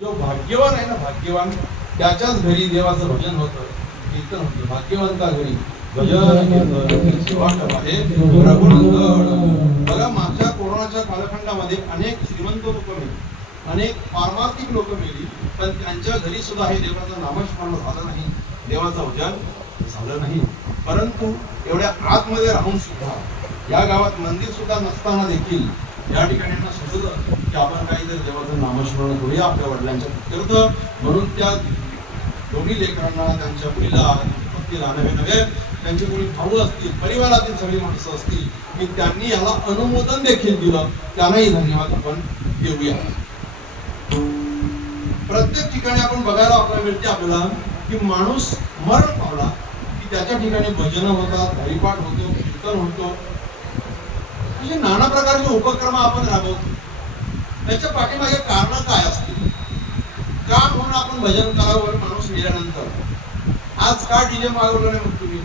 जो भाग्यवान आहे ना, भाग्यवान त्याच्याच घरी देवाचं भजन होतं, कीर्तन होतं. भाग्यवंता घरी भजन बघा, मागच्या कोरोनाच्या कालखंडामध्ये अनेक श्रीमंत लोक मिळली, अनेक पारमार्थिक लोक मिळली, पण त्यांच्या घरी सुद्धा हे देवाचं नामस्मरण झालं नाही, देवाचं भजन झालं नाही. परंतु एवढ्या आतमध्ये राहून सुद्धा या गावात मंदिर सुद्धा नसताना देखील या ठिकाणी सुचलं की आपण काहीतरी देवाचं नामस्मरण करूया आपल्या वडिलांच्या प्रित्यर्थ. म्हणून त्या दोन्ही लेकरांना, त्यांच्या मुलीला, पत्नीला, नवे त्यांचे कोणी भाऊ असतील, परिवारातील सगळी माणसं असतील की त्यांनी याला अनुमोदन देखील दिलं, त्यांनाही धन्यवाद आपण देऊया. प्रत्येक ठिकाणी आपण बघायला आपल्याला मिळते आपल्याला की माणूस मरण पावला की त्याच्या ठिकाणी भजन होतात, हरिपाठ होतो, कीर्तन होतो, असे नाना प्रकारचे उपक्रम आपण राबवतो. त्याच्या पाठीमागे कारण काय असतील? का म्हणून आपण भजन करावं माणूस मेल्यानंतर? आज का डीजे मागवलं नाही मग तुम्ही,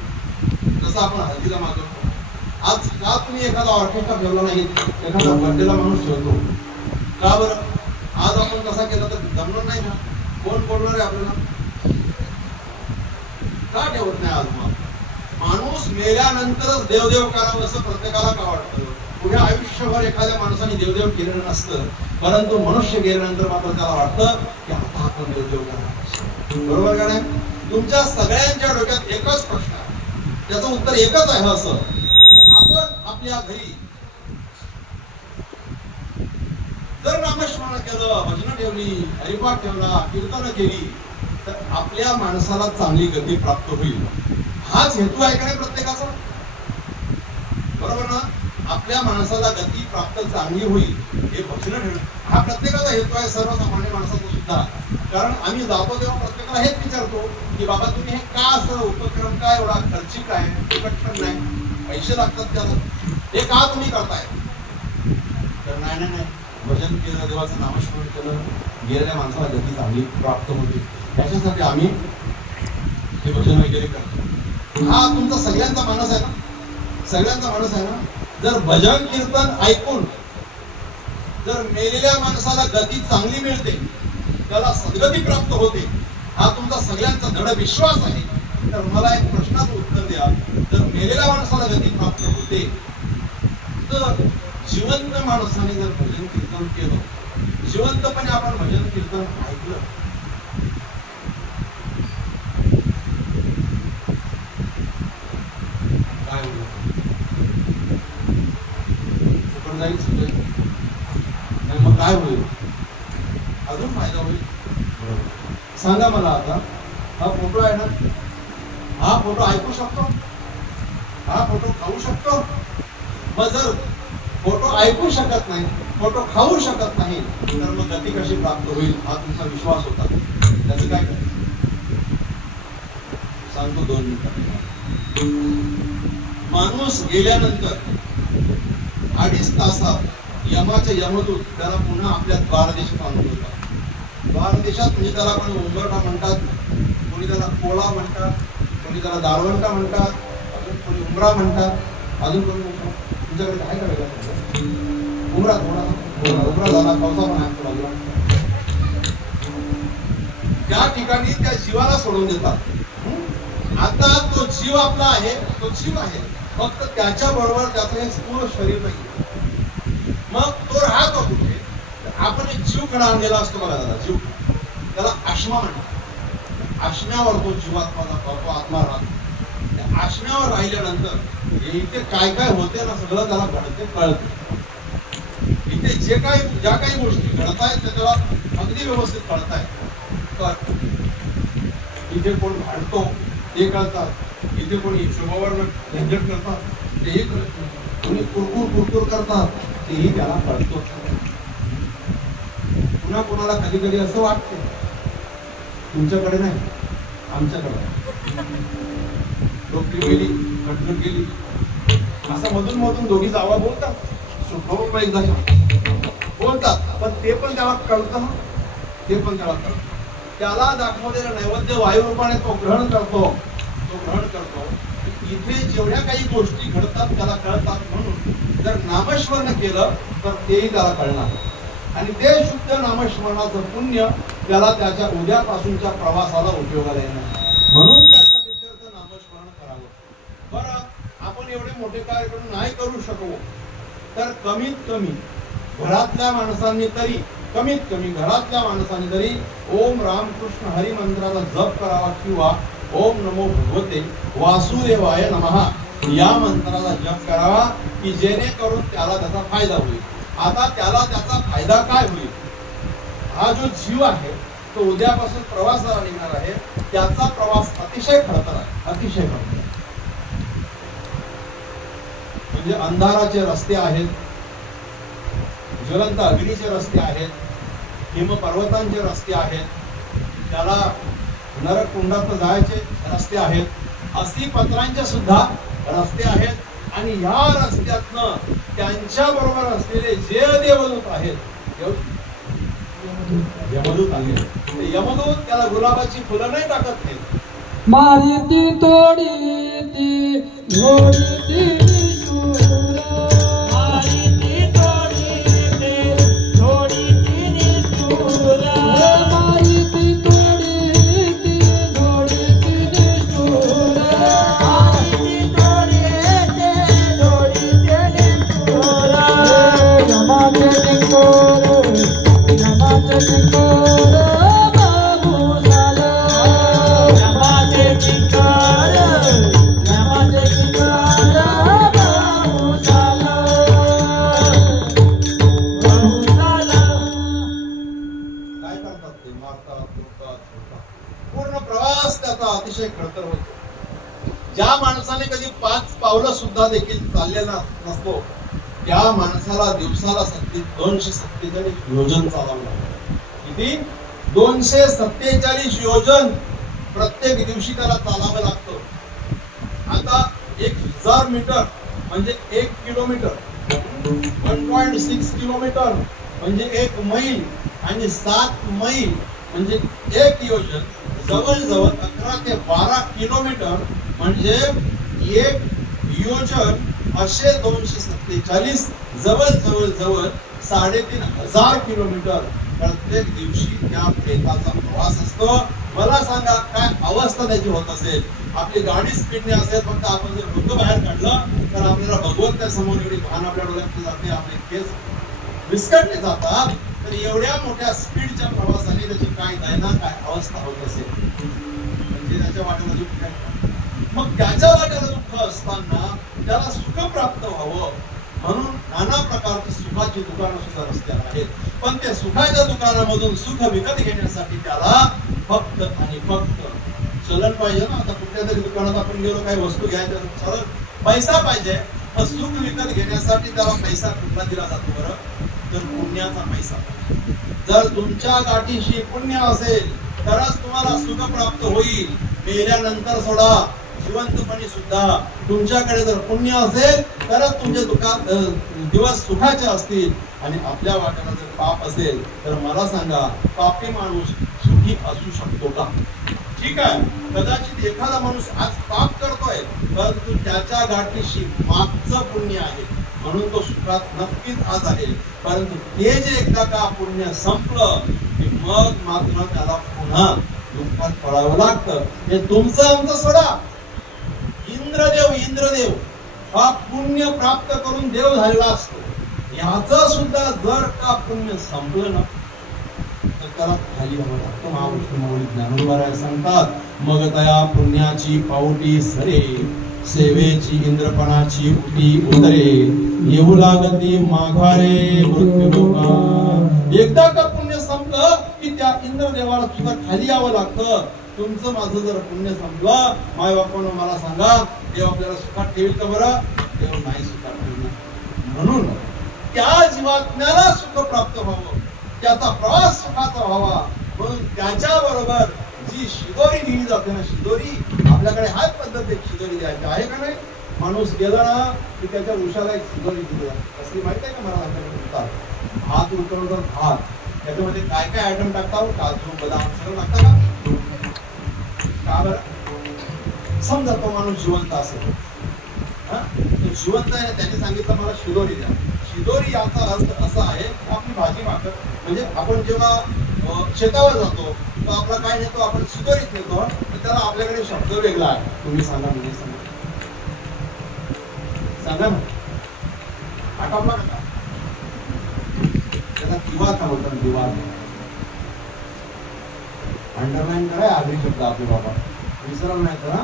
जसं आपण हळदीला मागवतो? आज का तुम्ही एखादा ऑर्केस्ट्रा ठेवला नाही, एखादा बर्थडेला माणूस ठेवतो? का बरं? आज आपण कसा केला तर जमणार नाही ना, कोण बोलणार आहे आपल्याला? का ठेवत नाही आज? मग माणूस मेल्यानंतरच देवदेव करावं असं प्रत्येकाला का वाटतं? पुढे आयुष्यभर एखाद्या माणसाने देवदेव केलेलं नसतं, परंतु मनुष्य गेल्यानंतर मात्र त्याला वाटतं की आता आपण देवदेव करावं. बरोबर का नाही? तुमच्या सगळ्यांच्या डोक्यात एकच प्रश्न आहे, त्याचं उत्तर एकच आहे असं की आपण आपल्या घरी जर नामस्मरण केलं, भजन ठेवली, हरिपाठ ठेवला, कीर्तन केली तर आपल्या माणसाला चांगली गती प्राप्त होईल. हाच हेतू आहे का नाही प्रत्येकाचा? बरोबर ना? आपल्या माणसाला गती प्राप्त चांगली होईल हे भजन ठेवणं हा प्रत्येकाचा हेतू आहे, सर्वसामान्य माणसाचा सुद्धा. कारण आम्ही जातो तेव्हा प्रत्येकाला हेच विचारतो की बाबा तुम्ही हे का असं उपक्रम काय एवढा खर्चिक आहे, तिखट नाही, पैसे लागतात त्याला, हे का तुम्ही करताय? तर नाही, भजन केलं, देवाचं नामस्मरण केलं, गेलेल्या माणसाला गती चांगली प्राप्त होते, याच्यासाठी आम्ही हे भजन वगैरे करतो. हा तुमचा सगळ्यांचा मानस आहे ना, सगळ्यांचा मानस आहे ना. जर भजन कीर्तन ऐकून जर मेलेल्या माणसाला गती चांगली मिळते, त्याला सद्गती प्राप्त होते, हा तुमचा सगळ्यांचा दृढ विश्वास आहे, तर मला एक प्रश्नाचं उत्तर द्या. जर मेलेल्या माणसाला गती प्राप्त होते तर जिवंत माणसाने जर भजन कीर्तन केलं, जिवंतपणे आपण भजन कीर्तन ऐकलं, काय होईल? मग काय होईल? अजून फायदा होईल. सांगा मला आता, हा फोटो आहे ना, हा फोटो ऐकू शकतो, हा फोटो खाऊ शकतो? मग जर फोटो ऐकू शकत नाही, फोटो खाऊ शकत नाही, तर मग गती कशी प्राप्त होईल? हा तुमचा विश्वास होता, त्याचं काय करायचं सांगतो 2 मिनिटात. माणूस गेल्यानंतर 2.5 तासात यमाचे यमदूत त्याला पुन्हा आपल्या द्वारदेशात आणून देतात. द्वारदेशात म्हणजे त्याला कोणी उंबरठा म्हणतात, कोणी त्याला कोळा म्हणतात, कोणी त्याला दारवंटा म्हणतात, अजून कोणी उमरा म्हणतात, अजून कोणी तुमच्याकडे काय करायचं? उमरा झाला, पावसा पण आहे. त्या ठिकाणी त्या जीवाला सोडून देतात. आता तो जीव आपला आहे, तो जीव आहे, फक्त त्याच्या बरोबर त्याचं हे स्थूल शरीर नाही. मग तो राहतो कुठे? आपण एक जीव कडा आणलेला असतो बघा, त्याला जीव, त्याला आश्मा म्हणतात. आश्म्यावर तो जीवात्मा जातो, आत्मा राहतो. त्या आश्म्यावर राहिल्यानंतर इथे काय काय होते ना सगळं त्याला घडते, कळते. इथे ज्या काही गोष्टी घडतायत ते त्याला अगदी व्यवस्थित कळतायत. इथे कोण भांडतो ते कळतात, इथे कोणी शोभावर्ण झंझट करतात तेही कळतं, कोणी कुरकुर करतात तेही त्याला कळतो. पुन्हा कोणाला कधी कधी असं वाटतं तुमच्याकडे नाही, आमच्याकडे डोकरी गेली, घटघट गेली, असं मधून मधून दोघी जावा बोलतात, सुखरूप एकदा बोलतात, पण ते पण त्याला कळतं, ते पण त्याला कळतं. त्याला दाखवलेलं नैवेद्य वायू रूपाने तो ग्रहण करतो. इथे जेवढ्या काही गोष्टी घडतात त्याला कळतात. म्हणून जर नामस्मरण केलं तर तेही त्याला कळणार, आणि ते शुद्ध नामस्मरणाचं पुण्य त्याला त्याच्या उद्यापासूनच्या प्रवासाला उपयोगाला येणार. म्हणून त्याच्या विद्यार्थी नामस्मरण करावं. बरं, आपण एवढे मोठे कार्यक्रम नाही करू शकू, तर कमीत कमी घरातल्या माणसांनी तरी ओम रामकृष्ण हरी मंत्राचा जप करावा किंवा ओम नमो भगवते वासुदेवाय नमः या मंत्राचा जप करावा, की जेणेकरून त्याला त्याचा फायदा होईल. आता त्याला त्याचा फायदा काय होईल? हा जो जीव आहे तो उद्यापासून प्रवासाला निघणार आहे. त्याचा प्रवास अतिशय खडतर आहे, अतिशय खडतर. म्हणजे अंधाराचे रस्ते आहेत, ज्वलंत अग्नीचे रस्ते आहेत, हिमपर्वतांचे रस्ते आहेत, त्याला नरकुंडात जायचे रस्ते आहेत, अस्थिपत्रांचे सुद्धा रस्ते आहेत. आणि ह्या रस्त्यातनं त्यांच्या बरोबर असलेले जे देवदूत आहेत, यमदूत आले, ते यमदूत त्याला गुलाबाची फुलं नाही टाकत नाहीत. मारिती तोडी ती घोडी अतिशय खडतर होतो. ज्या माणसाने कधी 5 पावलं सुद्धा देखील चाललेला नसतो, त्या माणसाला दिवसाला 247 योजन चालावं लागतं. किती? 247 योजन प्रत्येक दिवशी त्याला चालावं लागतं. आता 1000 मीटर म्हणजे 1 किलोमीटर, 1.6 किलोमीटर म्हणजे 1 मैल, आणि 7 मैल म्हणजे 1 योजन. जवळजवळ 11 ते 12 किलोमीटर म्हणजे 1 योजन. असे 247 जवळ 3500 किलोमीटर प्रत्येक दिवशी त्या प्रेताचा प्रवास असतो. मला सांगा काय अवस्था त्याची होत असेल. आपली गाडी स्पीडने असेल, फक्त आपण जर डोकं बाहेर काढलं तर आपल्याला भगवंता समोर एवढी भान आपल्या डोळ्यात जाते, आपले केस विस्कटले जातात. तर एवढ्या मोठ्या स्पीडच्या प्रवासाने त्याची काय काय अवस्था होत असेल. म्हणजे त्याच्या वाट्याला दुःख काय, मग त्याच्या वाट्याला दुःख असताना त्याला सुख प्राप्त व्हावं म्हणून नाना प्रकारची सुखाची दुकानं सुद्धा रस्त्यावर आहेत. पण त्या सुखाच्या दुकानामधून सुख विकत घेण्यासाठी त्याला फक्त आणि फक्त चलन पाहिजे ना. आता कुठल्या तरी दुकानात आपण गेलो, काही वस्तू घ्यायच्या, चलन पैसा पाहिजे. मग सुख विकत घेण्यासाठी त्याला पैसा कुठला दिला जातो बरं? तर पुण्याचा पैसा. जर तुमच्या गाठीशी पुण्य असेल तरच तुम्हाला सुख प्राप्त होईल. मेल्यानंतर सोडा, जिवंतपणी सुद्धा तुमच्याकडे जर पुण्य असेल तरच तुमचे दिवस सुखाचे असतील. आणि आपल्या वाट्याला जर पाप असेल तर मला सांगा, पापी माणूस सुखी असू शकतो का? ठीक आहे, कदाचित एखादा माणूस आज पाप करतोय, परंतु त्याच्या गाठीशी मागचं पुण्य आहे म्हणून तो सुखात नक्कीच आज आहे. परंतु ते जे एकदा का पुण्य संपलं की मग मात्र त्याला पुन्हा दुःखात पडावं लागतं. हे तुमचं आमचं सोडा. इंद्रदेव हा पुण्य प्राप्त करून देव झालेला असतो. याचं सुद्धा जर का पुण्य संपलं ना तर त्याला खाली यावं लागतं. महाविष्णू ज्ञानोबा सांगतात, मग तया पुण्याची पावटी सरे, सेवेची इंद्रपणाची उटी उतरे, येऊ लागती माघारे मृत्यू लोका. एकदा का पुण्य संपलं की त्या इंद्रदेवाला सुद्धा खाली यावं लागतं. तुमचं माझं जर पुण्य संपलं, माय बापांनो मला सांगा, देव आपल्याला सुखात ठेवील का बरं? देव नाही सुखात ठेवणार. म्हणून त्या जीवात्म्याला सुख प्राप्त व्हावं, त्याचा प्रवास सुखाचा व्हावा म्हणून त्याच्या बरोबर जी शिदोरी दिली जाते ना, शिदोरी आपल्याकडे हाच पद्धत आहे शिदोरी द्यायची आहे का नाही? माणूस गेला ना की त्याच्या उशाला एक शिदोरी दिली जाते. कसली माहिती आहे का मला? भात उतरवतात, भात त्याच्यामध्ये काय काय आयटम टाकतात, काजू बदाम सगळं टाकता का बरं? समजा तो माणूस जिवंत असेल, तो जिवंत आहे, त्याने सांगितलं मला शिदोरी द्या. शिदोरी याचा अर्थ असा आहे, आपली भाजी भाकर म्हणजे आपण जेव्हा शेतावर जातो तो आपला काय नेतो, आपण शिदोरीत नेतो, तर त्याला आपल्याकडे शब्द वेगळा आहे. तुम्ही सांगा, मी सांगा, सांगा ना, आठवला का? त्याला दिवा का बोलतात, दिवा. अंडरलाईन करा आगरी शब्द आपले बाबा, विसरल नाही तर.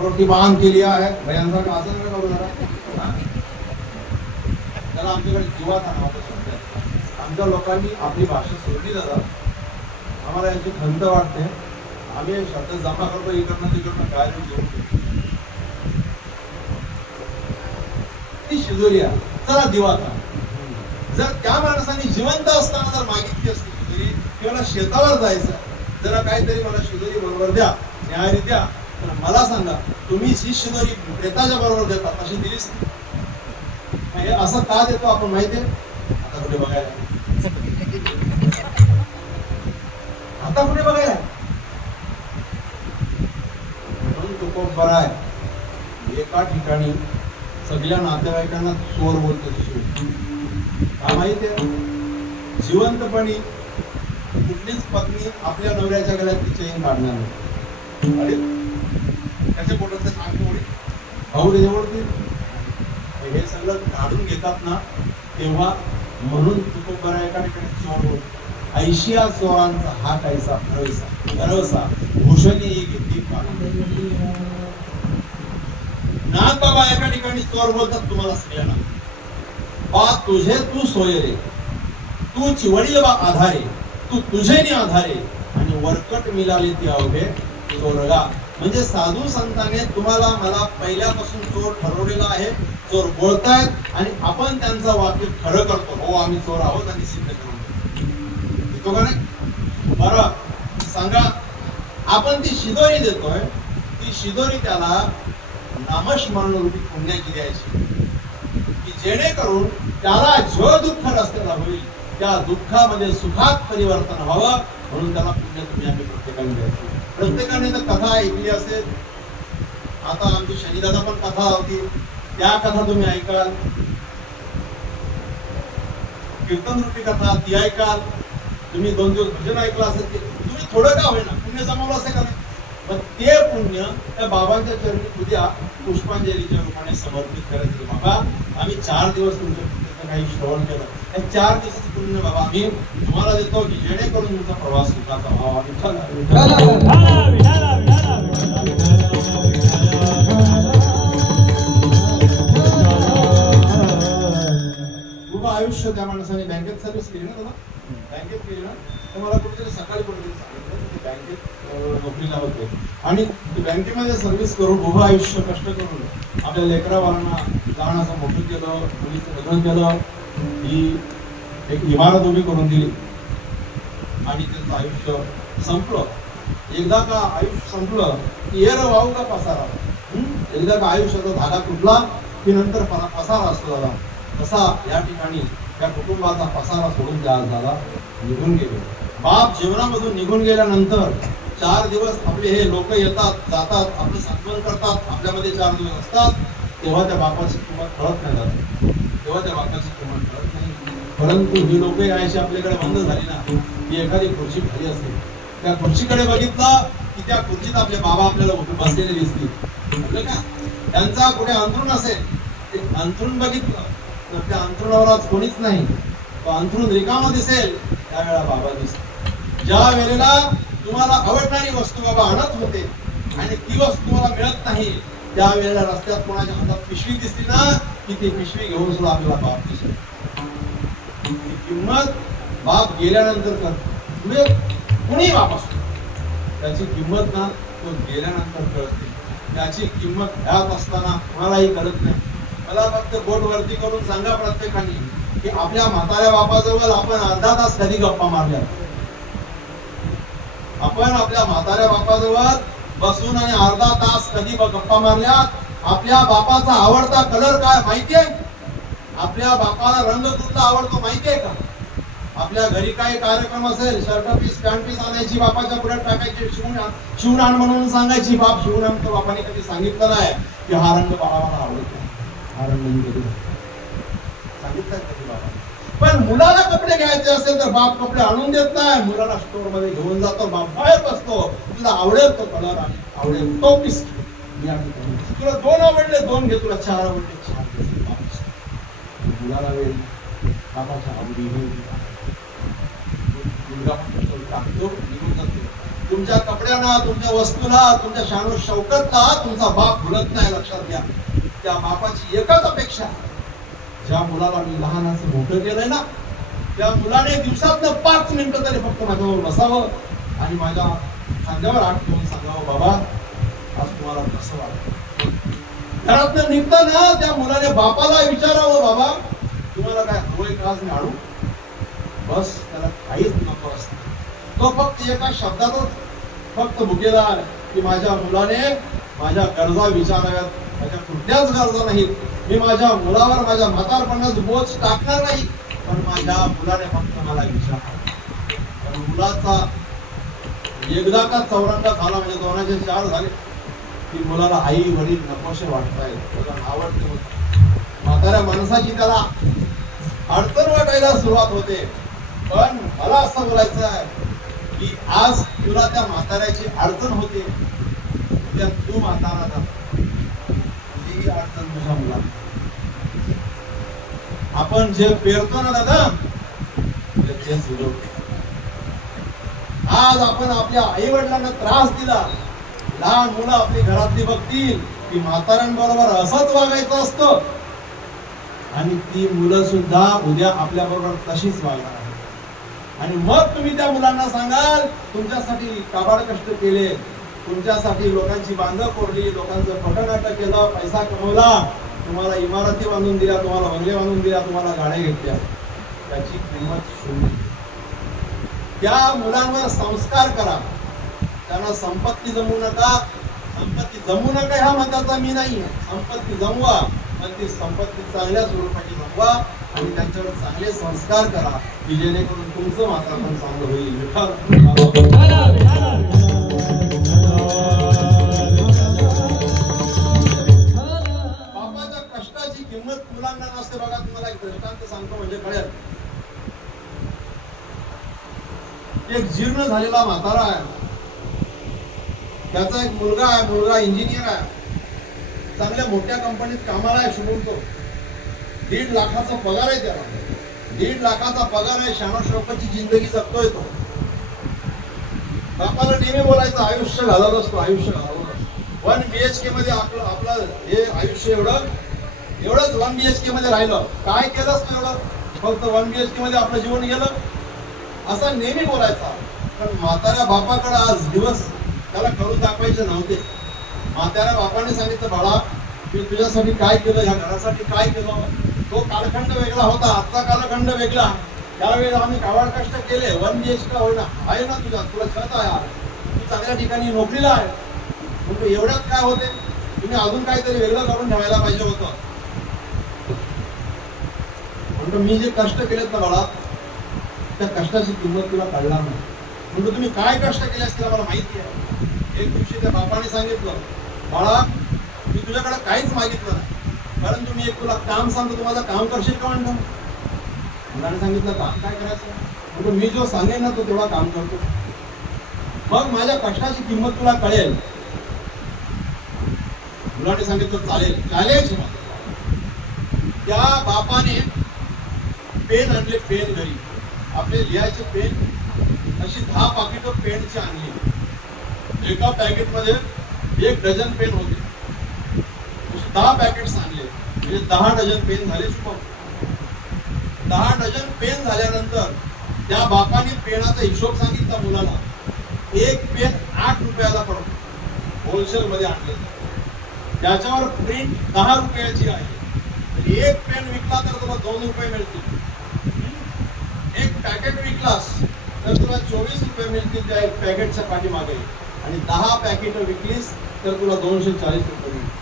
रोटी बांध केली आहे भयांसारखं असं नका करू जरा. त्याला आमच्याकडे जीवाचा नावाचा शब्द आहे. आमच्या लोकांनी आपली भाषा सोडली जातात, आम्हाला याची खंत वाटते. आम्ही शब्द जमा करतो इकडनं तिकडनं काय घेऊन ती शिजोरिया चला दिवाचा. जर त्या माणसाने जिवंत असताना जर मागितली असती शिजोरी, किंवा शेतावर जायचं, जरा काहीतरी मला शिजोरी बरोबर द्या, न्यायारी द्या, तर मला सांगा तुम्ही ही शिजोरी प्रेताच्या बरोबर देता अशी दिलीच नाही. असं का देतो आपण माहितीये? आता कुठे बघायला, आता कुठे बघायला म्हणून तो खूप बरा आहे. एका ठिकाणी सगळ्या नातेवाईकांना चोर बोलतो. हा माहितीये, जिवंतपणी कुठलीच पत्नी आपल्या नवऱ्याच्या गळ्यात ती चेन काढणार नाही. अरे त्याच्या पोटात सांगतो भाऊ ओळखतील, हे सगळं काढून घेतात ना तेव्हा. म्हणून तुकोबरा एका ठिकाणी चोर होत. 80 चोरांचा हा कायसा भरवसा भूषणी घेतली. नाथ बाबा एका ठिकाणी चोर बोलतात तुम्हाला सगळ्यांना, बा तुझे तू सोय रे, तू चिवडील बा आधारे, तू तुझे आधारे, आणि वरकट मिळाले ती अवघे चोरगा. म्हणजे साधू संतांनी तुम्हाला मला पहिल्यापासून चोर ठरवलेला आहे. चोर बोलतायत आणि आपण त्यांचं वाक्य खरं करतो. हो आम्ही चोर आहोत आणि सिद्ध करून देतो का नाही? बरं सांगा, आपण ती शिदोरी देतोय, ती शिदोरी त्याला नामस्मरण रूपी पुण्याची द्यायची, की जेणेकरून त्याला जो दुःख रस्त्याला होईल त्या दुःखामध्ये सुखात परिवर्तन व्हावं, म्हणून त्याला पुण्य तुम्ही आम्ही प्रत्येकाने द्यायचं. प्रत्येकाने तर कथा ऐकली असेल. आता आमची शनिदादा पण कथा होती, त्या कथा तुम्ही ऐकाल. कीर्तन रूपी कथा ती ऐकाल. तुम्ही 2 दिवस भजन ऐकलं असेल, तुम्ही थोडं का होईना पुण्य जमावलं असेल का नाही? पण ते पुण्य त्या बाबांच्या चरणी उद्या पुष्पांजलीच्या रूपाने समर्पित करायचं. बाबा आम्ही 4 दिवस तुमच्या काही श्रवण केलं, त्या 4 दिवसाचं पुण्य बाबा आम्ही तुम्हाला देतो, की जेणेकरून तुमचा प्रवास सुखाचा व्हावा. खूप आयुष्य त्या माणसाने बँकेत सर्व्हिस केली ना दादा, बँकेत केली ना. तर मला कुठेतरी सकाळी कुठेतरी सांगितलं की बँकेत नोकरीला होते आणि बँकेमध्ये सर्व्हिस करून उभं आयुष्य कष्ट करून आपल्या लेकरावारांना लहानाचं मोठं केलं, मुलीचं लग्न केलं, ही एक इमारत उभी करून दिली आणि त्यांचं आयुष्य संपलं. एकदा का आयुष्य संपलं की येर वाहू का पसारा. एकदा का आयुष्याचा धागा तुटला की नंतर पसारा असतो दादा. तसा या ठिकाणी या कुटुंबाचा पसारा सोडून दादा निघून गेले. बाप जीवनामधून निघून गेल्यानंतर 4 दिवस आपले हे लोक येतात जातात, आपलं सांत्वन करतात, आपल्यामध्ये 4 दिवस असतात. तेव्हा त्या बापाची किंमत कळत नाही दादा, तेव्हा त्या बापाची किंमत कळत नाही. परंतु ही लोक यायची आपल्याकडे बंद झाली ना, ही एखादी खुर्ची खाली असते, त्या खुर्चीकडे बघितलं की त्या खुर्चीत आपले बाबा आपल्याला बसलेले दिसतील. आपलं का त्यांचा कुठे अंथरूण असेल, ते अंथरूण बघितलं तर त्या अंथरुणावर आज कोणीच नाही, तो अंथरूण रिकामा दिसेल त्यावेळेला बाबा दिसतो. ज्या वेळेला तुम्हाला आवडणारी वस्तू बाबा आणत होते आणि ती वस्तू तुम्हाला मिळत नाही, त्यावेळेला रस्त्यात कोणाच्या हातात पिशवी दिसली ना की ती पिशवी घेऊन सुद्धा आपल्याला बाप दिसतो. किंमत बाप गेल्यानंतर करतो. कुणी बाप असतो त्याची किंमत ना तो गेल्यानंतर कळते. त्याची किंमत ह्यात असताना कोणालाही कळत नाही. मला फक्त बोट वरती करून सांगा प्रत्येकाने की आपल्या म्हाताऱ्या बापाजवळ आपण अर्धा तास कधी गप्पा मारल्या. आपण आपल्या म्हाताऱ्या बापाजवळ बसून आणि अर्धा तास कधी गप्पा मारल्या. आपल्या बापाचा आवडता कलर काय माहितीये? आपल्या बापाला रंग कुठला आवडतो माहितीये का? आपल्या घरी काही कार्यक्रम असेल, शर्ट पीस पॅन्ट पीस आणायची, बापाच्या पुढ्यात टाकायची, शिवून आण म्हणून सांगायची. बाप शिवून आण तर बापाने कधी सांगितलं नाही की हा रंग बाबाला आवडत नाही, हा रंग कधी सांगितलं कधी बाबा. पण मुलाला कपडे घ्यायचे असेल तर बाप कपडे आणून देत नाही, मुलाला स्टोर मध्ये घेऊन जातो, बाप बाहेर बसतो, तुला आवडेल तो कलर आणि आवडेल तो पीस तुला 2 आवडले 2 घे, तुला 4 आवडले 4 घे. मुलाला वेळ बाबाच्या आवडी मुलगा टाकतो निघून जातो. तुमच्या कपड्यांना, तुमच्या वस्तूला, तुमच्या शानो शौकतला तुमचा बाप भुलत नाही, लक्षात घ्या. त्या बापाची एकच अपेक्षा, ज्या मुलाला मी लहानाचं मोठं केलंय ना, त्या मुलाने दिवसातनं 5 मिनिटं तरी फक्त माझ्यावर बसावं आणि माझ्या खांद्यावर हात ठेवून सांगावं, बाबा आज तुम्हाला कसं वाटतं. घरातनं निघताना त्या मुलाने बापाला विचारावं, बाबा तुम्हाला काय हवंय का आज मी आणू. बस त्याला काहीच नको असतं, तो फक्त एका शब्दातच फक्त भुकेला की माझ्या मुलाने माझ्या गरजा विचाराव्यात, माझ्या कुठल्याच गरजा नाहीत. मी माझ्या मुलावर माझ्या म्हातारपणाचं बोझ टाकणार नाही, पण माझ्या मुलाने फक्त मला विचारावं. मुलाचा एकदा का चौरंगा झाला म्हणजे 2चे 4 झाले की मुलाला आई वडील नकोशे वाटतायत, आवडते. म्हाताऱ्या माणसाची त्याला अडचण वाटायला सुरुवात होते. पण मला असं बोलायचं आहे की आज तुला त्या म्हाताऱ्याची अडचण होते, उद्या तू म्हातारा जातो, ही अडचण तुझ्या मुला. आपण जे पेरतो ना दादा ते सुरू. आज आपण आपल्या आई वडिलांना त्रास दिला, लहान मुलं आपली घरातली बघतील की म्हाताऱ्यांबरोबर असंच वागायचं असतं, आणि ती मुलं सुद्धा उद्या आपल्या बरोबर तशीच वागणार आहे. आणि मग तुम्ही त्या मुलांना सांगाल तुमच्यासाठी काबाड कष्ट केले, तुमच्यासाठी लोकांची बांधं फोडली, लोकांचं पटनाटक केलं, पैसा कमवला, तुम्हाला इमारती बांधून दिल्या, तुम्हाला बंगले बांधून दिल्या, तुम्हाला गाड्या घेतल्या, त्याची किंमत शून्य. त्या मुलांवर संस्कार करा, त्यांना संपत्ती जमवू नका. संपत्ती जमवू नका ह्या मताचा मी नाही, संपत्ती जमवा, पण ती संपत्ती चांगल्या स्वरूपाची जमवा आणि त्यांच्यावर चांगले संस्कार करा की जेणेकरून तुमचं म्हातारपण चांगलं होईल. बापाच्या कष्टाची किंमत मुलांना नसते. बघा तुम्हाला एक दृष्टांत सांगतो म्हणजे कळेल. एक जीर्ण झालेला म्हातारा आहे, त्याचा एक मुलगा आहे, मुलगा इंजिनियर आहे, चांगल्या मोठ्या कंपनीत कामाला आहे, शिकवतो. 1.5 लाखाचा पगार आहे त्याला, 1.5 लाखाचा पगार आहे, शानो शौकतची जिंदगी जगतोय तो. बापाला नेहमी बोलायचं आयुष्य घालत असतो, आयुष्य घालत असतो. 1 BHK मध्ये आपलं हे आयुष्य एवढंच 1 BHK मध्ये राहिलं. काय केलं असतं एवढं, फक्त 1 BHK मध्ये आपलं जीवन गेलं, असा नेहमी बोलायचा. पण म्हाताऱ्या बापाकडे आज दिवस त्याला करून दाखवायचे नव्हते. म्हाताऱ्या बापाने सांगितलं, बाळा मी तुझ्यासाठी काय केलं, ह्या घरासाठी काय केलं. तो कालखंड वेगळा होता, आजचा कालखंड वेगळा. त्यावेळेस आम्ही काबाड कष्ट केले, 1 BHK होईना आहे ना तुझा, तुला छत आहे, तू चांगल्या ठिकाणी नोकरीला आहे, पण एवढ्यात काय होते, तुम्ही अजून काहीतरी वेगळं करून ठेवायला पाहिजे होतं. म्हणतो मी जे कष्ट केलेत ना बाळा, त्या कष्टाची किंमत तुला कळणार नाही. म्हणतो तुम्ही काय कष्ट केले असतील मला माहिती आहे. एक दिवशी त्या बापाने सांगितलं, बाळा मी तुझ्याकडे काहीच मागितलं नाही, कारण तुम्ही एक तुला काम सांगतो, तू माझं काम करशील का म्हणतो. मुलाने सांगितलं काम काय करायचं, म्हणतो मी जो सांगेन ना तो तेवढा काम करतो, मग माझ्या कष्टाची किंमत तुला कळेल. मुलाने सांगितलं चालेल, चॅलेंज. त्या बापाने पेन आणले, पेन घरी आपले लिहायचे पेन, अशी 10 पाकिटं पेनची आणली. एका पॅकेटमध्ये 1 डझन पेन होते, 10 पॅकेट्स आणले म्हणजे 10 डझन पेन झाले. 10 डझन पेन झाल्यानंतर त्या बापाने पेनाचा हिशोब सांगितला मुलाला. एक पेन 8 रुपयाला पडतो, होलसेल मध्ये आणले. त्याच्यावर प्रिंट 10 रुपयाची आहे. एक पेन विकला तर तुला 2 रुपये मिळतील. एक पॅकेट विकलास तर तुला 24 रुपये मिळतील त्या एक पॅकेटच्या पाठीमागे, आणि 10 पॅकेट विकलीस तर तुला 240 रुपये मिळतील.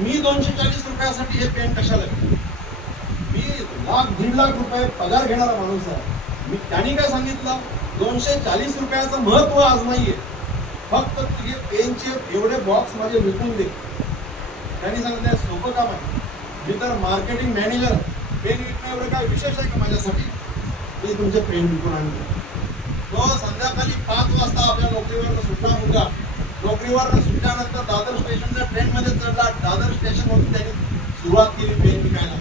मी 240 रुपयासाठी हे पेन कशाला घेतो. मी 1.5 लाख रुपये पगार घेणारा माणूस आहे. मी त्यांनी काय सांगितलं, 240 रुपयाचं महत्व आज नाहीये, फक्त तुझे पेनचे एवढे बॉक्स माझे विकून दे. त्यांनी सांगितलं सोपं काम आहे. मी तर मार्केटिंग मॅनेजर, पेन विकणार एवढं काय विशेष आहे का माझ्यासाठी मी तुमचे पेन विकून आणले. तो संध्याकाळी 5 वाजता आपल्या नोकरीवर सुटला मुलगा. नोकरीवर सुटल्यानंतर दादर स्टेशनच्या ट्रेनमध्ये चढला. दादर स्टेशनवरून त्याने सुरुवात केली पेन विकायला.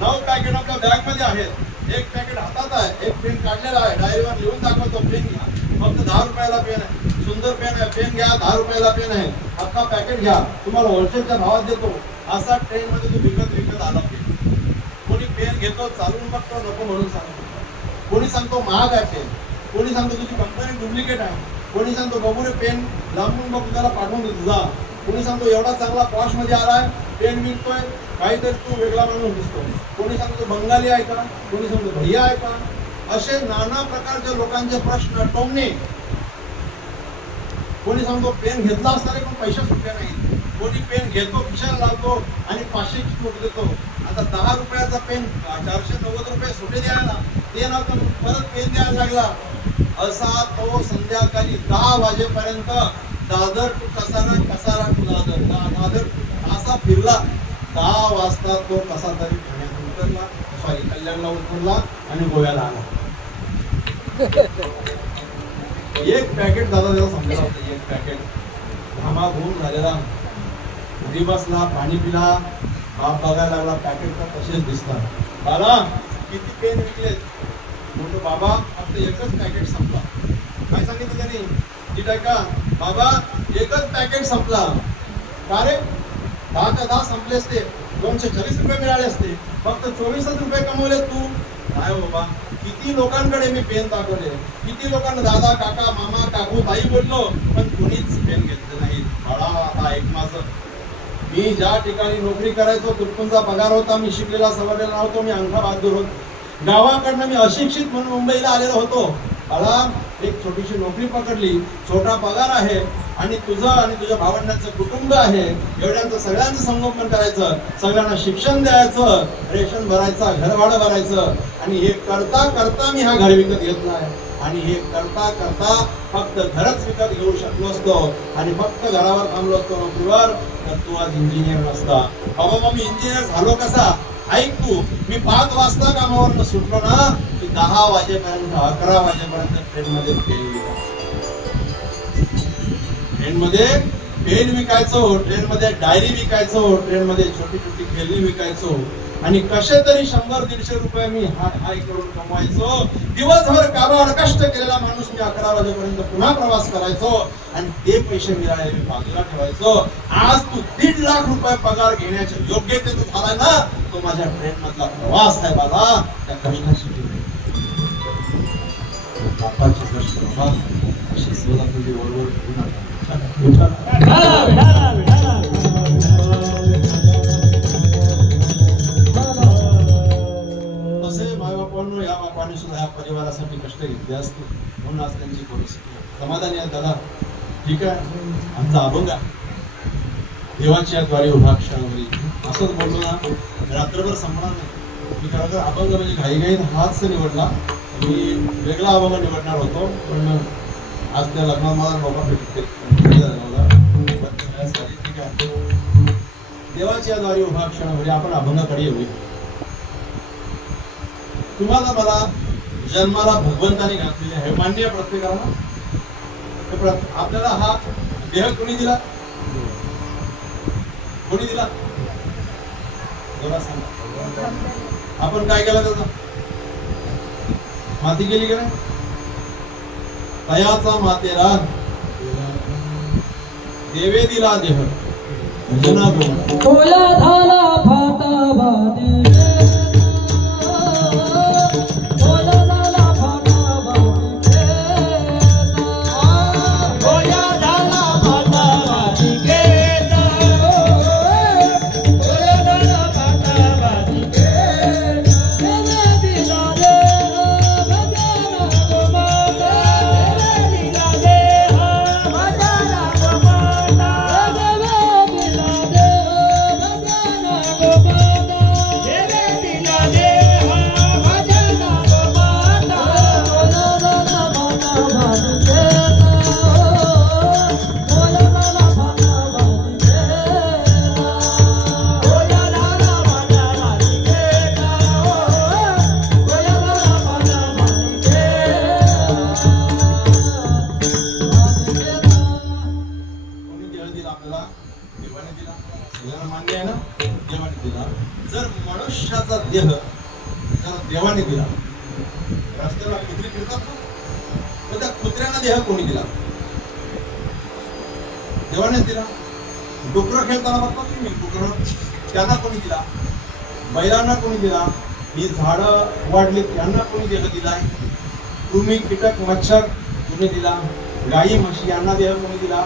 9 पॅकेट आपल्या बॅगमध्ये आहेत. एक पॅकेट हातात आहे, एक पेन काढलेला आहे, डायरीवर लिहून दाखवतो पेन घ्या, फक्त 10 रुपयाला पेन आहे, सुंदर पेन आहे, पेन घ्या 10 रुपयाला पेन आहे, अख्खा पॅकेट घ्या, तुम्हाला होलसेलच्या भावात देतो. असा ट्रेन मध्ये तू विकत आला पेन. कोणी पेन घेतो चालून बघतो नको म्हणून सांगतो, कोणी सांगतो महाग आहे पेन, कोणी सांगतो तुझी कंपनी डुप्लिकेट आहे, कोणी सांगतो बघू रे पेन लांबून बघ त्याला पाठवून देतो जा, कोणी सांगतो एवढा चांगला पॉश मध्ये आलाय पेन विकतोय काहीतरी तू वेगळा माणूस दिसतो, कोणी सांगतो बंगाली आहे का, कोणी सांगतो भैया आहे का. असे नाना प्रकारचे लोकांचे प्रश्न टोमणे. कोणी सांगतो पेन घेतला असताना पण पैसे सुटले नाही, कोणी पेन घेतो खिशाला लावतो आणि 500ची नोट देतो. आता 10 रुपयाचा पेन 490 रुपये सुटे द्यायला ते नव्हतं परत पेन द्यायला लागला. असा तो संध्याकाळी 10 वाजेपर्यंत दादर टू कसारा, कसारा टू दादर, दादर असा फिरला. 10 वाजता तो कसा तरी ठाण्यात उतरला, सॉरी कल्याणला उतरला आणि गोव्याला आला. एक पॅकेट दादा त्याला समजला होतं, एक पॅकेट घामाघूम झालेला. घरी बसला, पाणी पिला, बाप बघायला लागला पॅकेट तर तसेच दिसतात. बाला किती पेन विकलेत? म्हणतो बाबा फक्त एकच पॅकेट संपला. काय सांगितलं त्यांनी? ठीक आहे का बाबा एकच पॅकेट संपला. का रे? 10च्या 10 संपले असते, 240 रुपये मिळाले असते, फक्त 24 रुपये कमवले तू. नाही बाबा किती लोकांकडे मी पेन दाखवले, किती लोकांना दादा काका मामा काकू ताई बोललो पण कुणीच पेन घेतले नाही. बाळा आता ऐक माझं, मी ज्या ठिकाणी नोकरी करायचो तुटपुंजा पगार होता, मी शिकलेला सवरलेला नव्हतो, मी अंगठा बहादूर होतो. गावाकडनं मी अशिक्षित म्हणून मुंबईला आलेलो होतो. बाळा एक छोटीशी नोकरी पकडली, छोटा पगार आहे आणि तुझं आणि तुझ्या भावंडांचं कुटुंब आहे, एवढ्यांचं सगळ्यांचं संगोपन करायचं, सगळ्यांना शिक्षण द्यायचं, रेशन भरायचं, घर भाडं भरायचं. आणि हे करता करता मी हा घर विकत घेतलाय आणि हे करता करता फक्त घरच विकत घेऊ शकलो असतो आणि फक्त घरावर थांबलो असतो नोकरीवर तर तू आज इंजिनियर नसता. बाबा मी इंजिनियर झालो कसा? ऐक तू, मी 5 वाजता कामावर सुटलो ना की 10 वाजेपर्यंत 11 वाजेपर्यंत ट्रेनमध्ये पेन विकायचो, ट्रेनमध्ये डायरी विकायचो, ट्रेनमध्ये छोटी छोटी खेळणी विकायचो आणि कसे तरी 100-150 रुपये मी हाय करून कमवायचो. दिवसभर काबाड कष्ट केलेला माणूस मी 11 वाजेपर्यंत पुन्हा प्रवास करायचो आणि ते पैसे मिळाले मी बाजूला ठेवायचो. आज तू 1.5 लाख रुपये पगार घेण्याचे योग्य ते तू झालाय ना, तो माझ्या ट्रेन मधला प्रवास आहे बाबा. त्या कष्टाची बापाची कष्ट बाबा अशी स्वतः तुझी वरवर घेऊन आला. तसे मायबापांनो या बापाने सुद्धा या परिवारासाठी कष्ट घेतले असते म्हणून आज त्यांची परिस्थिती समाधानी आहे. दादा ठीक आहे, आमचा अभंग देवाच्या द्वारे उभा क्षणावरी असंच बोललो ना, रात्रभर संपणार नाही. मी खरं तर अभंग म्हणजे घाईघाईत हाच निवडला, मी वेगळा अभंग निवडणार होतो पण आज त्या लग्नात मला लोक भेटते. ठीक आहे, देवाच्या द्वारे उभा क्षणावरी आपण अभंगाकडे येऊया. तुम्हाला मला जन्माला भगवंताने घातलेले आहे मान्य प्रत्येकाला. आपल्याला हा देह कोणी दिला? कोणी दिला? जरा सांगा. आपण काय केलं त्याचा? माती केली का नाही? तयाचा मातेरा देवे दिला देह जना तोया झाला फाटा बादी Yeah. देवाने दिला. रस्त्याला कुत्री फिरतात ना, तर त्या कुत्र्यांना देह कोणी दिला? देवानेच दिला. डुकरं खेळताना बघतात तुम्ही, डुकरं त्यांना कोणी दिला? बैलांना कोणी दिला? ही झाडं वाढली त्यांना कोणी देह दिलाय? कृमी कीटक मच्छर कोणी दिला? गाई म्हशी यांना देह कोणी दिला?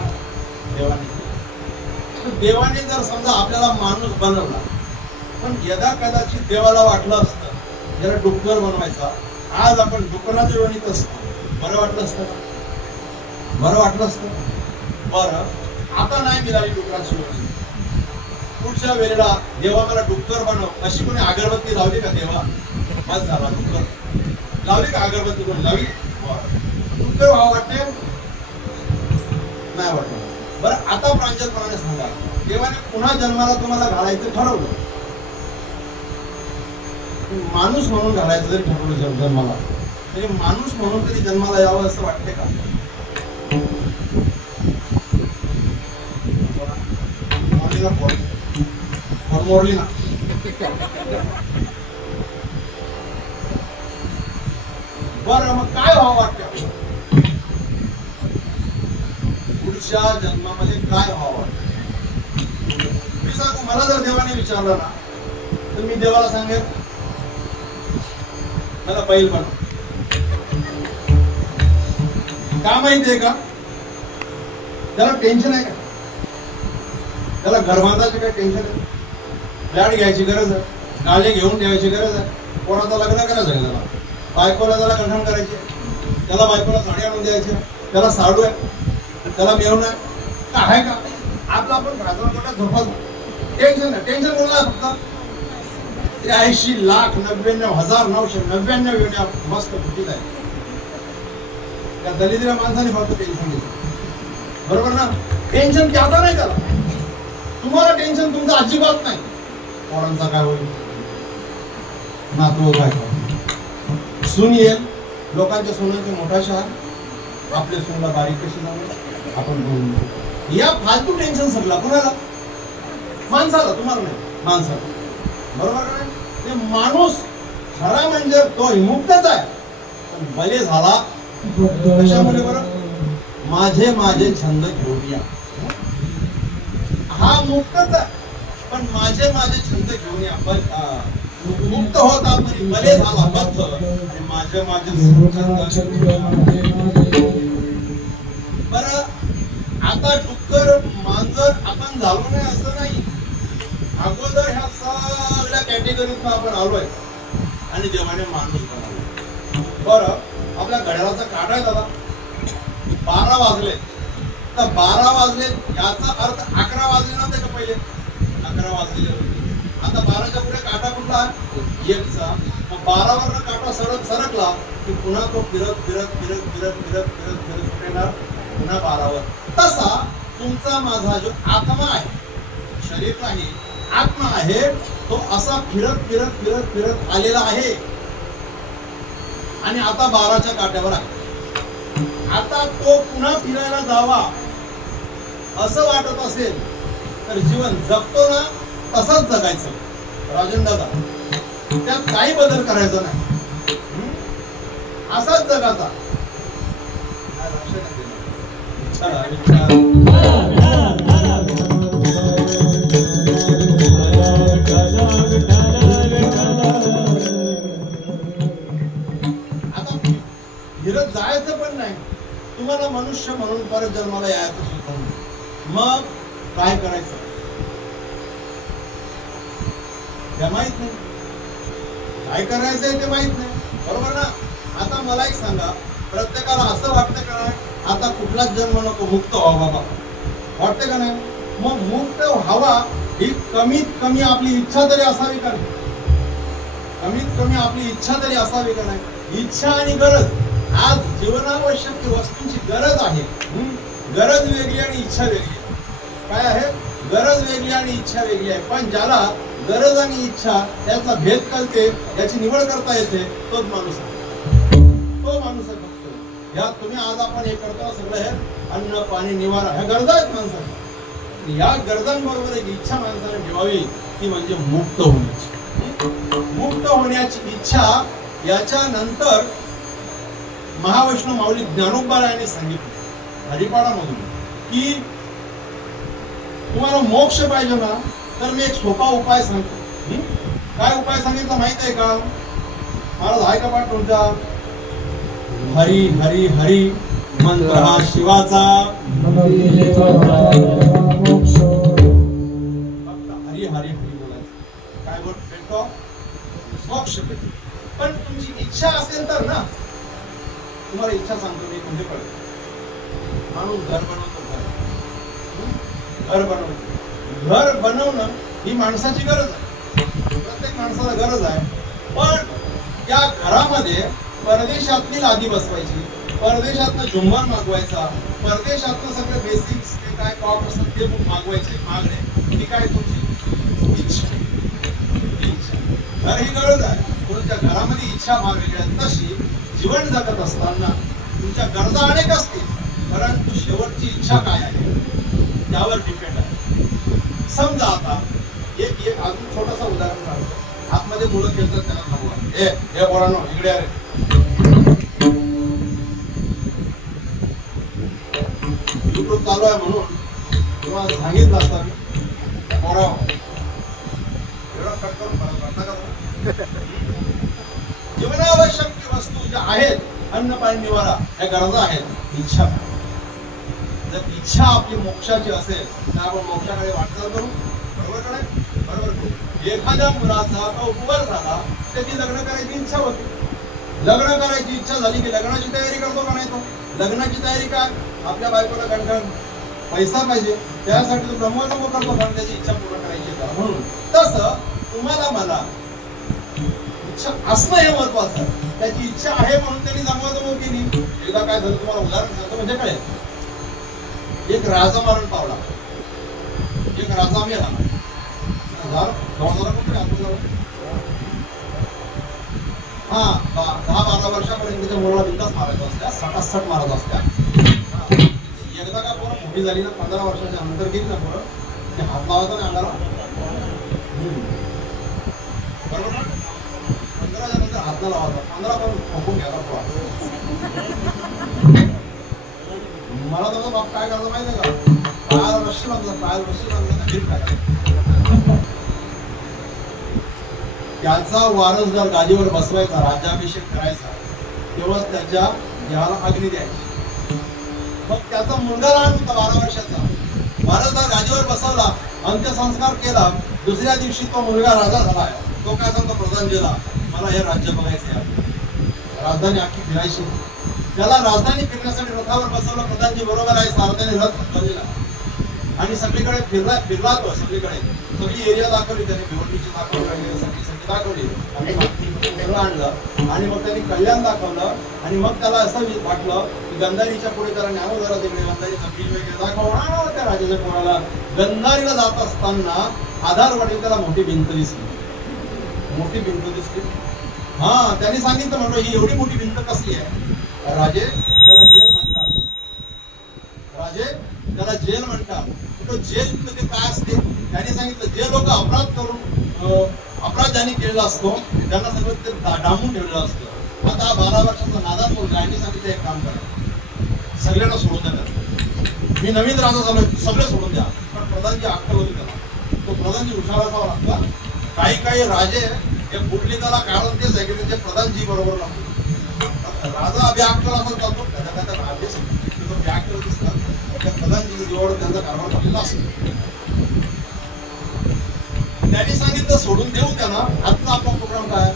देवाने दिला. देवाने जर समजा आपल्याला माणूस बनवला, पण यदा कदाचित देवाला वाटलं असतं जरा डुक्कर बनवायचा, आज आपण डुकराच्या योनीत असतो, बरं वाटलं असतं? बरं वाटलं असतं? बरं, आता नाही मिळाली डुकराची योनी, पुढच्या वेळेला देवा मला डुक्कर बनव अशी कोणी अगरबत्ती लावली का देवा? बस झाला, डुक्कर लावली का अगरबत्ती? कोणी लावली? डुक्कर व्हावं वाटते? नाही वाटलं. बरं, आता प्रांजलपणाने सांगा, देवाने पुन्हा जन्माला तुम्हाला घालायचं ठरवलं, माणूस म्हणून घालायचं जरी ठरवलं जन्माला, तरी माणूस म्हणून तरी जन्माला यावं असं वाटते का? मोरली ना. बरं, मग काय व्हावं वाटतं? पुढच्या जन्मामध्ये काय व्हावं वाटतं? मी सांगू, मला जर देवाने विचारलं ना, तर मी देवाला सांगेन मला बैल बनव. का माहितीये का? त्याला टेन्शन आहे का? त्याला घरबांधायचे काय टेन्शन आहे? फ्लॅट घ्यायची गरज आहे, गाडी घेऊन ठेवायची गरज आहे, पोराचं लग्न करायचं आहे, त्याला बायकोला त्याला गठण करायचे, त्याला बायकोला साडी आणून द्यायची, त्याला साडू आहे, त्याला मिळवणं आहे का? आहे का? आपला आपण राजनाकोटात झोपायचं टेन्शन आहे. टेन्शन बोलला फक्त 83,99,999 योन्या मस्त फुटीत आहे. त्या दलिद्र माणसाने फक्त टेन्शन घेतलं, बरोबर ना? टेन्शन त्याचा नाही, त्याला तुम्हाला टेन्शन तुमचं अजिबात नाही. पोरांचा काय होईल, नातू काय होईल, सून येईल, लोकांच्या सोनांचे मोठा शहर, आपल्या सोनला बारीक कशी जाऊ आपण बोलून, या फालतू टेन्शन सगळं कुणाला? माणसाला, तुम्हाला नाही, माणसाला, बरोबर नाही? ते माणूस खरा म्हणजे तो विमुक्तच आहे, पण बले झाला कशामुळे? बरं, माझे माझे छंद घेऊन या. हा मुक्तच आहे, पण माझे माझे छंद घेऊन या. मुक्त होता पण बले झाला बद्ध, आणि माझे माझे छंद. बरं, आता डुक्कर मांजर आपण झालो नाही असं नाही. अगोदर ह्या सगळ्या कॅटेगरीत आपण आलोय आणि देवाने माणूस बनवला. बरं, आपल्या घड्याळाचा काटा आहे दादा, 12 वाजले तर 12 वाजले याचा अर्थ 11 वाजले नव्हते का? पहिले 11 वाजलेले होते. आता 12च्या पुढे काटा कुठला? 1चा. मग 12 वरनं काटा सरकला की पुन्हा तो फिरत फिरत फिरत फिरत फिरत फिरत फिरत येणार पुन्हा 12वर. तसा तुमचा माझा जो आत्मा आहे, शरीर नाही, आत्मा आहे, तो असा फिरत फिरत फिरत फिरत आलेला आहे आणि आता 12च्या काट्यावर आहे. आता तो पुन्हा फिरायला जावा असं वाटत असेल तर जीवन जगतो ना तसंच जगायचं. राजन दादा, त्यात काही बदल करायचा नाही, असाच जगाचा. आता फिरत जायचं पण नाही, तुम्हाला मनुष्य म्हणून परत जन्माला यायचं सुद्धा नाही. मग काय करायचं ते माहित नाही, काय करायचंय ते माहित नाही, बरोबर ना? आता मला एक सांगा, प्रत्येकाला असं वाटतं का नाही आता कुठलाच जन्म नको, मुक्त व्हावा बाबा, वाटते का नाही? मग मुक्त व्हावा ही कमीत कमी आपली इच्छा तरी असावी का नाही? कमीत कमी आपली इच्छा तरी असावी का नाही? इच्छा आणि गरज, आज जीवनावश्यक वस्तूंची गरज आहे. गरज वेगळी आणि इच्छा वेगळी. काय आहे? गरज वेगळी आणि इच्छा वेगळी आहे. पण ज्याला गरज आणि इच्छा त्याचा भेद कळते, याची निवड करता येते, तोच माणूस आहे. तो माणूस आहे फक्त. या तुम्ही आज आपण हे करतो सगळं, हे अन्न पाणी निवारा, ह्या गरजा आहेत माणसाच्या. या गरजांबरोबर एक इच्छा माणसाने ठेवावी, ती म्हणजे मुक्त होण्याची. मुक्त होण्याची इच्छा याच्यानंतर महावैष्णव माऊली ज्ञानोबा यांनी सांगितलं हरिपाडामधून की तुम्हाला मोक्ष पाहिजे ना तर मी एक सोपा उपाय सांगतो. काय उपाय सांगितला माहित आहे का महाराज? आहे का पाठ तुमचा? हरी हरी हरी मंत्र हा शिवाचा, हरी हरी हरी बोलायचं. काय भेटतो? मोक्ष भेटतो. पण तुमची इच्छा असेल तर ना, तुम्हाला इच्छा सांगतो मी म्हणजे कळत. माणूस घर बनवतो, घर बनवतो. घर बनवणं ही माणसाची गरज आहे, प्रत्येक माणसाला गरज आहे. पण त्या घरामध्ये परदेशातली लादी बसवायची, परदेशातनं झुंबर मागवायचा, परदेशातनं सगळे बेसिक्स ते काय कॉक असतात ते मागवायचे, मागणे ही काय तुमची इच्छा. घर ही गरज आहे, म्हणून त्या घरामध्ये इच्छा भाव वेगळ्या. तशी जीवन जगत असताना तुमच्या गरजा अनेक असतील, परंतु शेवटची इच्छा काय आहे त्यावर डिपेंड आहे. समजा आता एक अजून छोटंसं उदाहरण सांगतो. आतमध्ये मुलं खेळतात त्यांना थांबवा, हे पोरांनो इकडे अरे युट्यूब चालू आहे म्हणून तुम्हाला सांगितलं असतं मी पोरा एवढा कट करून करता का? जीवनावश्यक वस्तू ज्या आहेत अन्न पाणी निवारा या गरजा आहेत. इच्छा, जर इच्छा आपली मोक्षाची असेल तर आपण मोक्षाकडे वाटचाल करू. बरोबर कडे बरोबर करू. एखाद्या मुलाचा उपवास झाला त्याची लग्न करायची इच्छा होती. लग्न करायची इच्छा झाली की लग्नाची तयारी करतो का नाही? तो लग्नाची तयारी काय? आपल्या बायकोला गणगण पैसा पाहिजे, त्यासाठी तो ब्रह्मजन्म करतो कारण त्याची इच्छा पूर्ण करायची का. म्हणून तसं तुम्हाला मला इच्छा असणं हे महत्वाचं आहे. त्याची इच्छा आहे म्हणून त्यांनी जमवाजमव केली. एकदा काय झालं तुम्हाला उदाहरण सांगतो म्हणजे काय. एक राजा मरण पावला, एक राजा मेला. हा 10-12 वर्षापर्यंत त्याच्या मुलाला बिंदास मारायचं असत्या, सटासट मारत असत्या. एकदा का पोरं मोठी झाली ना, 15 वर्षाच्या नंतर गेली ना पोरं, ते हात लावायचा ना अंगाला. बरोबर ना? 15च्या नंतर हात न लावायचा, 15 पण ठोकून घ्यायला पोरा. मला तुझा बाप काय करायचं माहिती आहे का? पायाला रस्सी बांधला, पायाला रस्सी बांधला गिर टाकायचं. त्याचा वारसदार गादीवर बसवायचा, राज्याभिषेक करायचा, तेव्हाच त्याच्या देहाला अग्नी द्यायची. मग त्याचा मुलगा लहान होता 12 वर्षाचा. वारसदार गादीवर बसवला, अंत्यसंस्कार केला. दुसऱ्या दिवशी तो मुलगा राजा झालाय. तो काय सांगतो प्रधानजीला, मला हे राज्य बघायचे आहे. राजधानी अख्खी फिरायची. त्याला राजधानी फिरण्यासाठी रथावर बसवलं. प्रधानजी बरोबर आहे, सारथ्याने रथ हलवलेला आणि सगळीकडे फिरला तो. सगळीकडे सगळी एरिया दाखवली त्याने, भिवंडीची दाखवली, सगळी दाखवली आणि सगळं आणलं. आणि मग त्यांनी कल्याण दाखवलं. आणि मग त्याला असं वाटलं की गंधारीच्या पुढे त्याला न्यावं जरा तिकडे, गंधारीचा ब्रिज वगैरे दाखवणार त्या राजाच्या पोराला. गंधारीला जात असताना आधारवाडी त्याला मोठी भिंत दिसली, मोठी भिंत दिसली. हा, त्यांनी सांगितलं म्हणतो ही एवढी मोठी भिंत कसली आहे? राजे त्याला जेल म्हणतात, राजे त्याला जेल म्हणतात. तो जेल मध्ये काय असते त्यांनी सांगितलं, जे लोक अपराध करून अपराध ज्यांनी केलेला असतो त्यांना सगळं ते डांबून ठेवलेलं असतं. आता 12 वर्षाचा नादान मुलगा यांनी सांगितलं एक काम करा, सगळ्यांना सोडून द्या. मी नवीन राजा झालो, सगळे सोडून द्या. पण प्रधानजी अक्कल होती त्याला. तो प्रधानजी हुशार असावा लागला. काही राजे हे बुडली त्याला कारण तेच आहे की त्यांचे प्रधानजी बरोबर लागतो. राजा अभिअक्कल असा चालतो, त्याच्या राज्य अभिअक्कल दिसतात. त्या प्रधानजी जवळ त्यांचा कारभार झालेला असतो. त्यांनी सांगितलं सोडून देऊ त्यांना. आजचा आपला प्रोग्राम काय?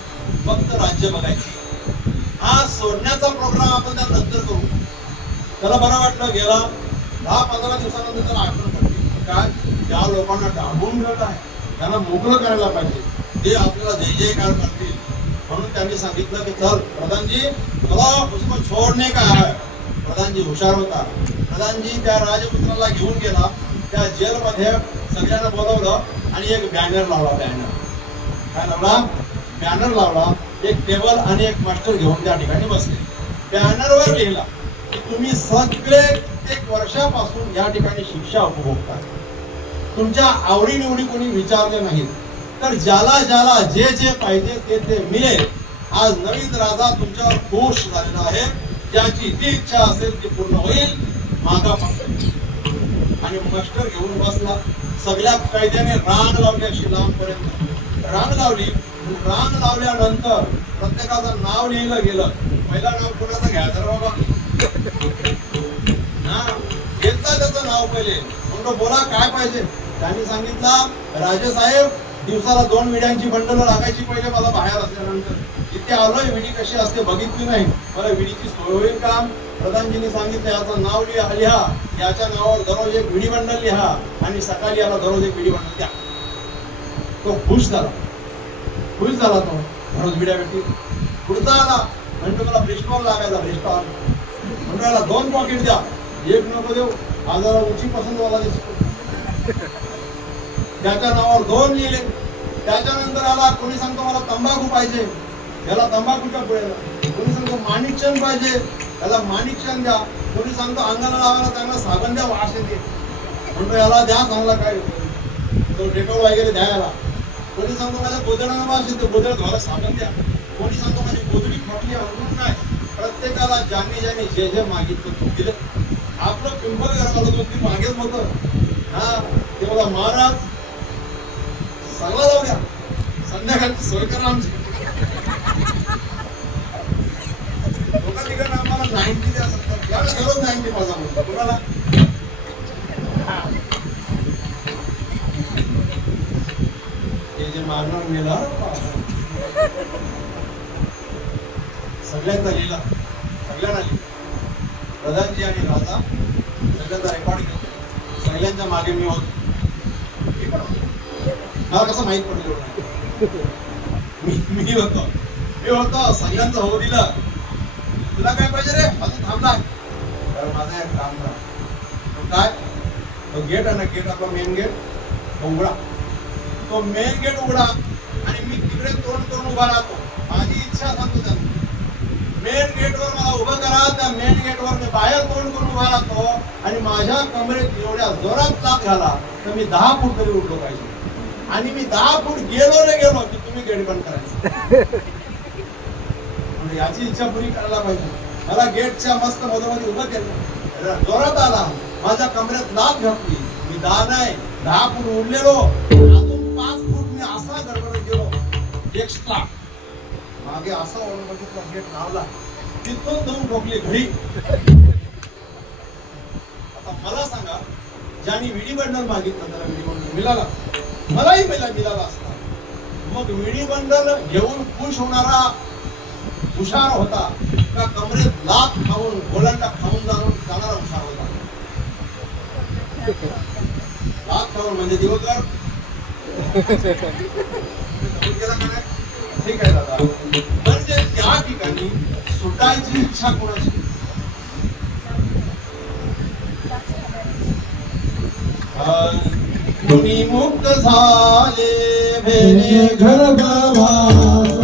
फक्त राज्य बघायचं. हा सोडण्याचा प्रोग्राम आपण त्या नंतर करू. त्याला बरं वाटलं. गेला 10-15 दिवसानंतर त्याला आठवण पडली काय त्या लोकांना डांबून ठेवत आहे, त्यांना मोकळं करायला पाहिजे, ते आपल्याला जय जयकार करतील. म्हणून त्यांनी सांगितलं की चल प्रधानजी चला उसको छोडणे का है. प्रधानजी हुशार होता. प्रधानजी त्या राजपुत्राला घेऊन गेला. त्या जेलमध्ये सगळ्यांना बोलवलं आणि एक बॅनर लावला. काय लावला? बॅनर लावला. एक टेबल आणि एक मास्टर घेऊन त्या ठिकाणी बसले. बॅनरवर लिहिला की तुम्ही सगळे कित्येक वर्षापासून या ठिकाणी शिक्षा उपभोगता. तुमच्या आवडीनिवडी कोणी विचारले नाहीत. तर ज्याला ज्याला जे जे पाहिजे ते मिळेल आज नवीन राजा तुमच्यावर खुश झालेला आहे. ज्याची जी इच्छा असेल ती पूर्ण होईल. मागा आणि मस्टर घेऊन बसला. सगळ्या कायद्याने रांग लावली, अशी लांबपर्यंत रांग लावली. रांग लावल्यानंतर प्रत्येकाचं नाव लिहिलं गेलं. पहिला नाव कोणाचं घ्यायचं बाबा? घेतलं त्याचं नाव पहिले. म्हणतो बोला काय पाहिजे? त्यांनी सांगितलं राजेसाहेब दिवसाला 2 विड्यांची बंडल लागायची पहिले मला बाहेर असल्यानंतर. इथे आलोय, विडी कशी असते बघितली नाही, मला विडीची सोय होईल का? प्रधानजींनी सांगितलं याचं नाव लिहा, याच्या नावावर दररोज एक विडी बंडल लिहा आणि सकाळी याला दररोज एक विडी बंडल द्या. तो खुश झाला तो. दररोज विड्या भेटतील. पुढचा आला म्हणतो मला ब्रिस्टॉल लागायचा. ब्रिस्टॉल म्हणतो याला 2 पॉकेट द्या, एक नको देऊ, हा जरा उंची पसंत वाला दिसतो. त्याच्या नावावर 2 लिहिले. त्याच्यानंतर आला कोणी सांगतो मला तंबाखू पाहिजे, याला तंबाखूच्या पुढेला. कोणी सांगतो माणिकचंद पाहिजे, याला माणिकचंद द्या. कोणी सांगतो अंगाला लावायला चांगला साबण द्या, वास येते. म्हणतो याला द्या चांगला काय तो डेटॉल वगैरे द्या याला. कोणी सांगतो माझ्या गोदड्याला वास येतो, गोदड्यात घाला साबण द्या. कोणी सांगतो माझी गोदडी फाटली अवघड नाही. प्रत्येकाला ज्यांनी जे मागितलं तो दिलं. आपलं पिंपल घराला ती मागेच होतं. ते बघा महाराज चांगला जाऊ द्या, संध्याकाळची सोय करा आमची. लोकांना तिकडे आम्हाला 90 द्या, 70 द्या, दररोज 90 माझा म्हणतो कुणाला. हे जे मारणार मेला सगळ्यांचा लिहिला, सगळ्यांना लिहिला. प्रधानजी आणि राजा सगळ्यांचा रेकॉर्ड केला. सगळ्यांच्या मागे मी होतो. मला कसं माहित पडलं मी होतो. सगळ्यांचं हो दिलं. तुला काय पाहिजे रे? अजून थांबलाय तर माझं एक काम करा. काय? तो गेट आहे ना, गेट आपला मेन गेट उघडा. तो मेन गेट उघडा आणि मी तिकडे तोंड करून उभा राहतो. माझी इच्छा सांगतो त्यांना. मेन गेटवर मला उभं करा. त्या मेन गेटवर मी बाहेर तोंड करून उभा राहतो आणि माझ्या कमरेत एवढ्या जोरात लाग झाला तर मी 10 फूट तरी उडलो पाहिजे. आणि मी 10 फूट गेलो की तुम्ही गेट बंद करायचं. याची इच्छा पुरी करायला पाहिजे. मला गेटच्या मस्त मधोमधी उभं केलं. जोरात आला, माझ्या कमरेत लाग घातली. मी 10 नाही 10 फूट उडलेलो. अजून 5 फूट मी असा गडबडत गेलो एक्स्ट्रा. मागे असा वळून बघितला, गेट लावला. तिथून जाऊन ठोकली घरी. आता मला सांगा, ज्यांनी विडी बंडल मागितलं त्याला विडी बंडल मिळाला, मलाही मिळाला असता. मग विडी बंडल घेऊन खुश होणारा हुशार होता का कमरेत लाथ खाऊन गोलंडा खाऊन जाणारा हुशार होता? लाथ खाऊन म्हणजे दिवसभर ठीक आहे दादा. म्हणजे त्या ठिकाणी सुटायची इच्छा कोणाची? तुम्ही मुक्त झाले भेने गर्भवास.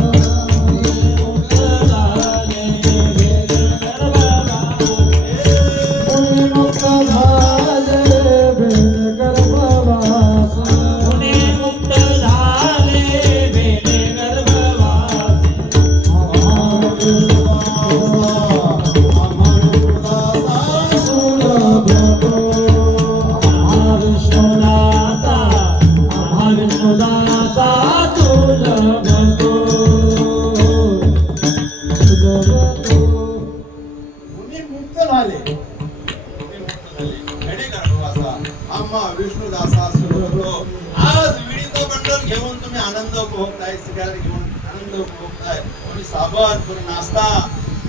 नाश्ता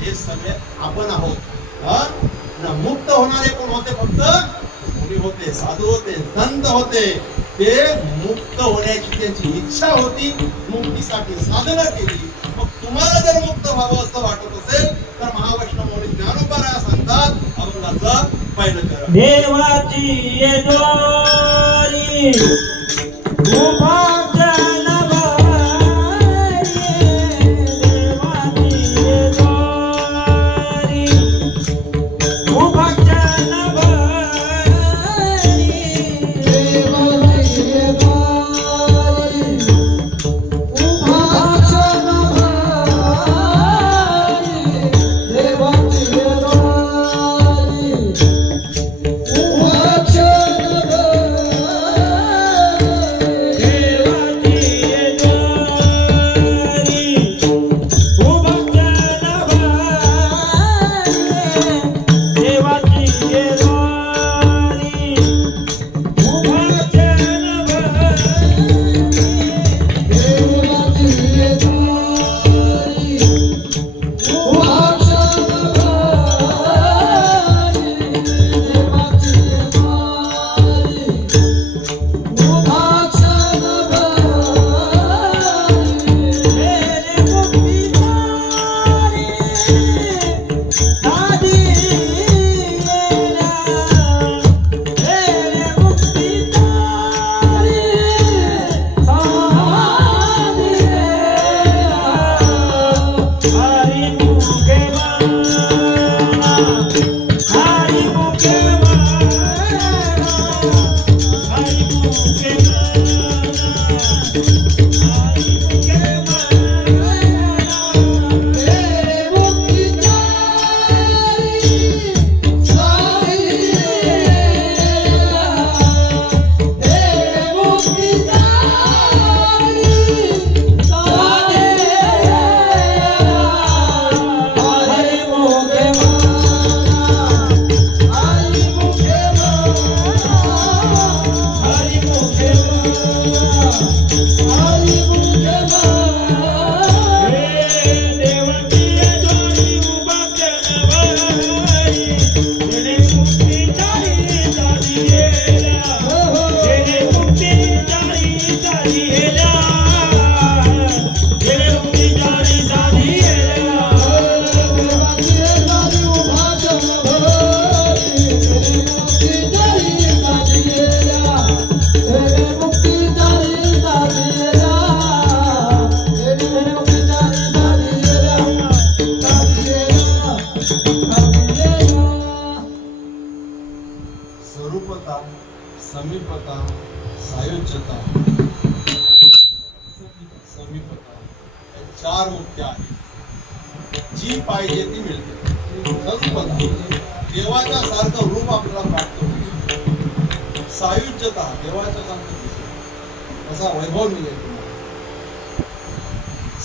हे सगळे आपण आहोत. मुक्त होणारे कोण होते? फक्त मुली होते, साधू होते, संत होते. ते मुक्त होण्याची त्यांची इच्छा होती, मुक्तीसाठी साधना केली. मग तुम्हाला जर मुक्त व्हावं असं वाटत असेल तर महावैष्णव ज्ञानोबा सांगतात अभंगाचं पहिलं करा. देवाची समीपता, सायुज्यता, समीपता या 4 मुक्त्या आहेत. जी पाहिजे ती मिळते. सरूपता, देवाच्या सारखं रूप आपल्याला प्राप्त होते. सायुज्यता, देवाच्या सारखं दिसते असा वैभव मिळेल.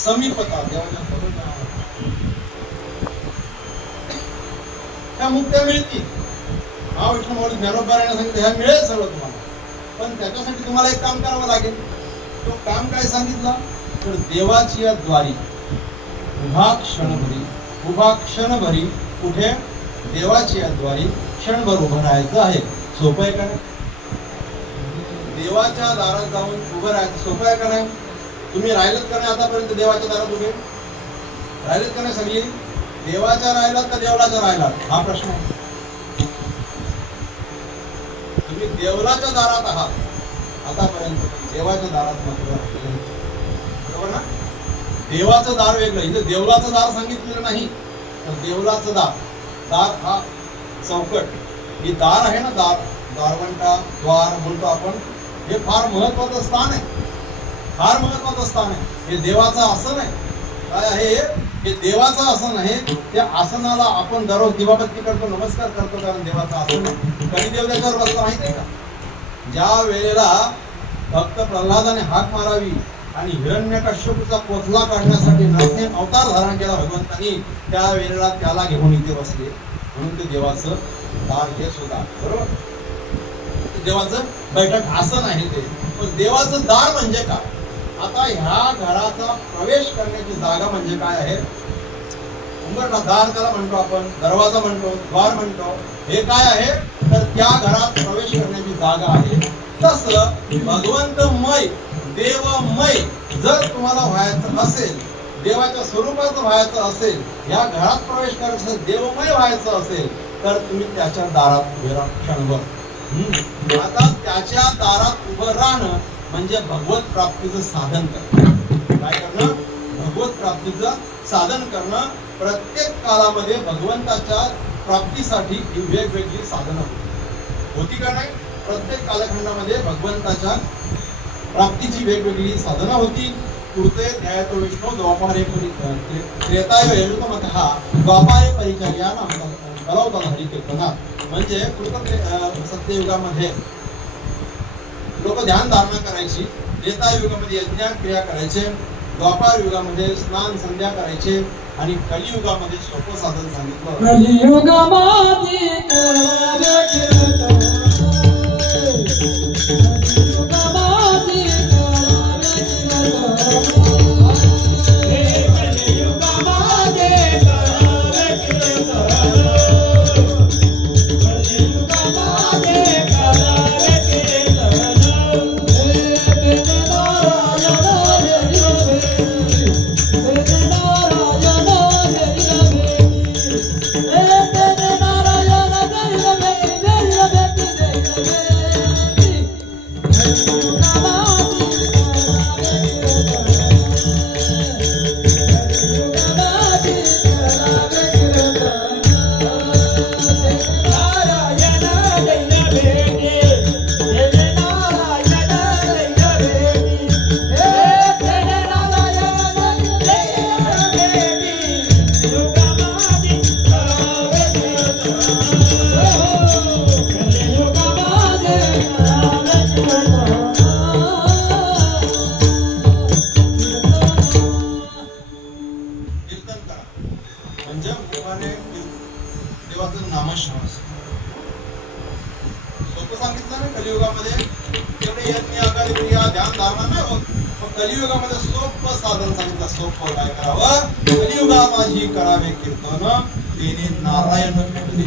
समीपता, देवाच्या सोबत त्या मुक्त्या मिळतील. हा विष्णू ज्ञानोबारायने सांगितलं ह्या मिळेल सगळं तुम्हाला, पण त्याच्यासाठी तुम्हाला एक काम करावं लागेल. तो काम काय सांगितलं तर देवाची या द्वारी उभा क्षणभरी कुठे देवाची या द्वारी क्षणभर उभं राहायचं आहे. सोपं आहे का नाही? देवाच्या दारात जाऊन उभं राहायचं सोपं आहे का नाही? तुम्ही राहिलेत का नाही आतापर्यंत देवाच्या दारात उभे राहिलेत का नाही? सगळी देवाच्या राहिलात का देवळाच्या राहिलात हा प्रश्न आहे. तुम्ही देवळाच्या दारात आहात आतापर्यंत, देवाच्या दारात मात्र बरोबर ना? देवाचं दार वेगळं, इथं देवळाचं दार सांगितलेलं नाही. तर देवळाचं दार हा चौकट, ही दार आहे ना, दारवंटा, द्वार म्हणतो आपण, हे फार महत्वाचं स्थान आहे. फार महत्वाचं स्थान आहे. हे देवाचं आसन आहे. काय आहे हे? देवाचं आसन आहे. त्या आसनाला आपण दररोज दिवाबत्ती करतो, नमस्कार करतो, कारण देवाचं आसन आहे. कधी देव त्याच्यावर बसला माहिती आहे का? ज्या वेळेला भक्त प्रल्हादाने हाक मारावी आणि हिरण्यकश्यपूचा कोथला काढण्यासाठी नरसिंह अवतार धारण केला भगवंतांनी, त्या वेळेला त्याला घेऊन इथे बसले. म्हणून ते देवाचं दार हे सुद्धा बरोबर, देवाचं बैठक आसन आहे ते. पण देवाचं दार म्हणजे काय? आता ह्या घराचा प्रवेश करण्याची जागा म्हणजे काय आहे? उंबरठा, दार त्याला म्हणतो आपण, दरवाजा म्हणतो, द्वार म्हणतो. हे काय आहे तर त्या घरात प्रवेश करण्याची जागा आहे. तसं भगवंतमय, देवमय जर तुम्हाला व्हायचं असेल, देवाच्या स्वरूपाचं व्हायचं असेल, या घरात प्रवेश करायचं, देवमय व्हायचं असेल, तर तुम्ही त्याच्या दारात उभे राहा क्षणभर. आता त्याच्या दारात उभं राहणं म्हणजे भगवत प्राप्तीचं साधन करणं. काय करणं? भगवत प्राप्तीचं साधन करणं. प्रत्येक काळामध्ये भगवंताच्या प्राप्तीसाठी वेगवेगळी साधनं होती का नाही? प्रत्येक कालखंडामध्ये भगवंताच्या प्राप्तीची वेगवेगळी साधनं होती. कृते ध्यायतो विष्णू द्वापारे त्रेतायुगे युगमतः द्वापारे परिचर्यानं कलौतल हरिकीर्तनात. म्हणजे सत्ययुगामध्ये लोक ध्यान धारणा करायची, त्रेतायुगामध्ये यज्ञ क्रिया करायचे, द्वापार युगामध्ये स्नान संध्या करायचे, आणि कलियुगामध्ये सोपं साधन सांगितलं. देवाने देवाचं नामस्मरण सोपं सांगितलं ना कलियुगामध्ये. तेवढे यज्ञ आकार क्रिया ध्यान धारणा नाही होत. मग कलियुगामध्ये सोपं साधन सांगितलं. सोपं काय करावं? कलियुगा माझी करावे कीर्तन तेने नारायण भेटले.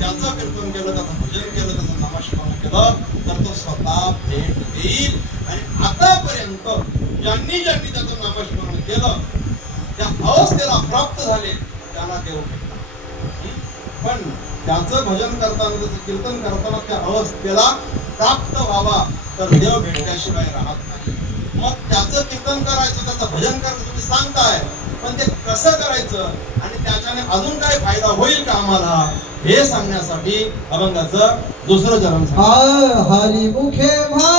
त्याचं कीर्तन केलं, त्याचं भजन केलं, त्याचं नामस्मरण केलं तर तो स्वतः भेट देईल. आणि आतापर्यंत ज्यांनी ज्यांनी त्याचं नामस्मरण केलं त्या अवस्थेला प्राप्त झाले त्याला देव भेटला. पण त्याचं भजन करताना त्याचं कीर्तन करताना त्या अवस्थेला प्राप्त व्हावा तर देव भेटल्याशिवाय राहत नाही. मग त्याचं कीर्तन करायचं, त्याचं भजन करायचं तुम्ही सांगताय, पण ते कसं करायचं आणि त्याच्याने अजून काय फायदा होईल का आम्हाला हे सांगण्यासाठी अभंगाचं दुसरं चरण हरी मुखे म्हणा,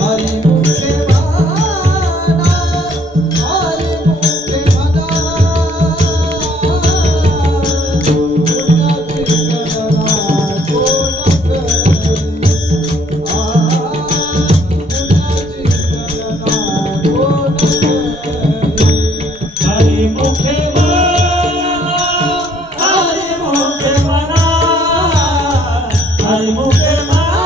हरी मुखे म्हणा, हरी मुखे म्हणा, हरी मुखे म्हणा,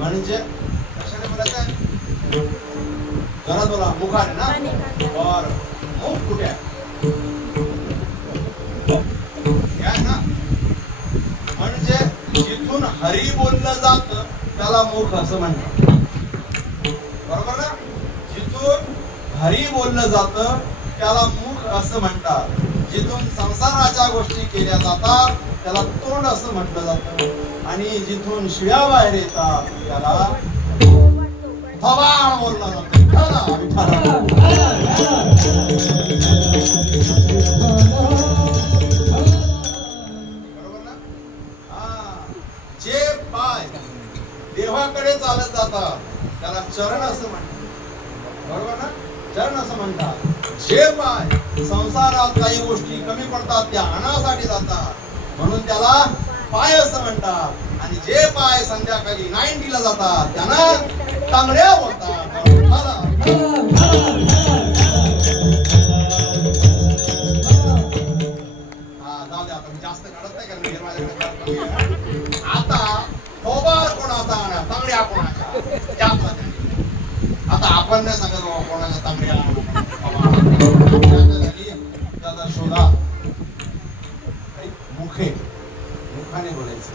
म्हणजे कशाने बोलायचं? जरा बोला. मुखाने ना? बरं. मुख कुठे आहे? ना म्हणजे जिथून हरी बोललं जात त्याला मुख असं म्हणतात. बरोबर ना? जिथून हरी बोललं जात त्याला मुख असं म्हणतात. जिथून संसाराच्या गोष्टी केल्या जातात त्याला तोंड असं म्हटलं जातं. आणि जिथून शिव्या बाहेर येतात त्याला थवाळ बोलला जातो. बरोबर ना? जे पाय देवाकडे चालत जातात त्याला चरण असं म्हणतात. बरोबर ना? चरण असं म्हणतात. जे पाय संसारात काही गोष्टी कमी पडतात त्या आणासाठी जातात म्हणून त्याला पाय असं म्हणतात. आणि जे पाय संध्याकाळी 90ला जातात त्यांना तांगड्या बोलतात. जाऊ दे आता मी जास्त काढत नाही कारण माझ्याकडे आता थोबार कोणाचा आणा तांगड्या कोणाच्या आता आपण नाही सांगत बाबा कोणाच्या तांगड्या त्याचा शोधा. मुखे मुखाने बोलायचं.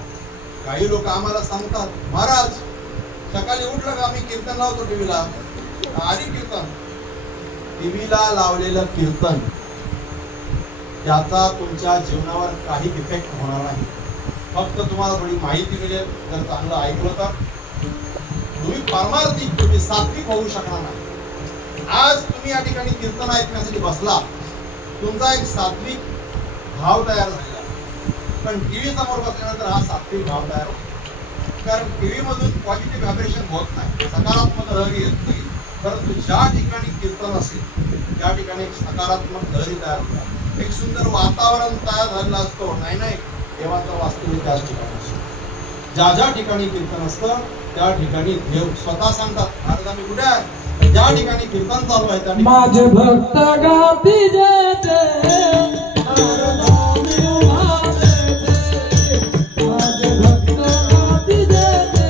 काही लोक आम्हाला सांगतात महाराज सकाळी उठलं का आम्ही कीर्तन लावतो टीव्हीला. आरी कीर्तन टीव्हीला लावलेलं कीर्तन त्याचा तुमच्या जीवनावर काही इफेक्ट होणार नाही. फक्त तुम्हाला थोडी माहिती मिळेल. जर चांगलं ऐकलं तर तुम्ही पारमार्थिक तुम्ही सात्विक होऊ शकणार नाही. आज तुम्ही या ठिकाणी कीर्तन ऐकण्यासाठी बसला तुमचा एक सात्विक भाव तयार झालेला. पण टीव्ही समोर बसल्यानंतर हा सात्विक भाव तयार होतो. कारण टीव्ही मधून पॉझिटिव्ह व्हायब्रेशन होत नाही, सकारात्मक लहरी येत नाही. परंतु ज्या ठिकाणी कीर्तन असेल त्या ठिकाणी एक सकारात्मक लहरी तयार होतात. एक सुंदर वातावरण तयार झालेलं असतो. नाही देवाचं वास्तव्य त्याच ठिकाणी असतो. ज्या ज्या ठिकाणी कीर्तन असतं त्या ठिकाणी देव स्वतः सांगतात महाराज आम्ही कुठे आहे? ज्या ठिकाणी कीर्तन चालू आहे त्या ठिकाणी माझे भक्त गाती जेते माझे भक्त गाती जेते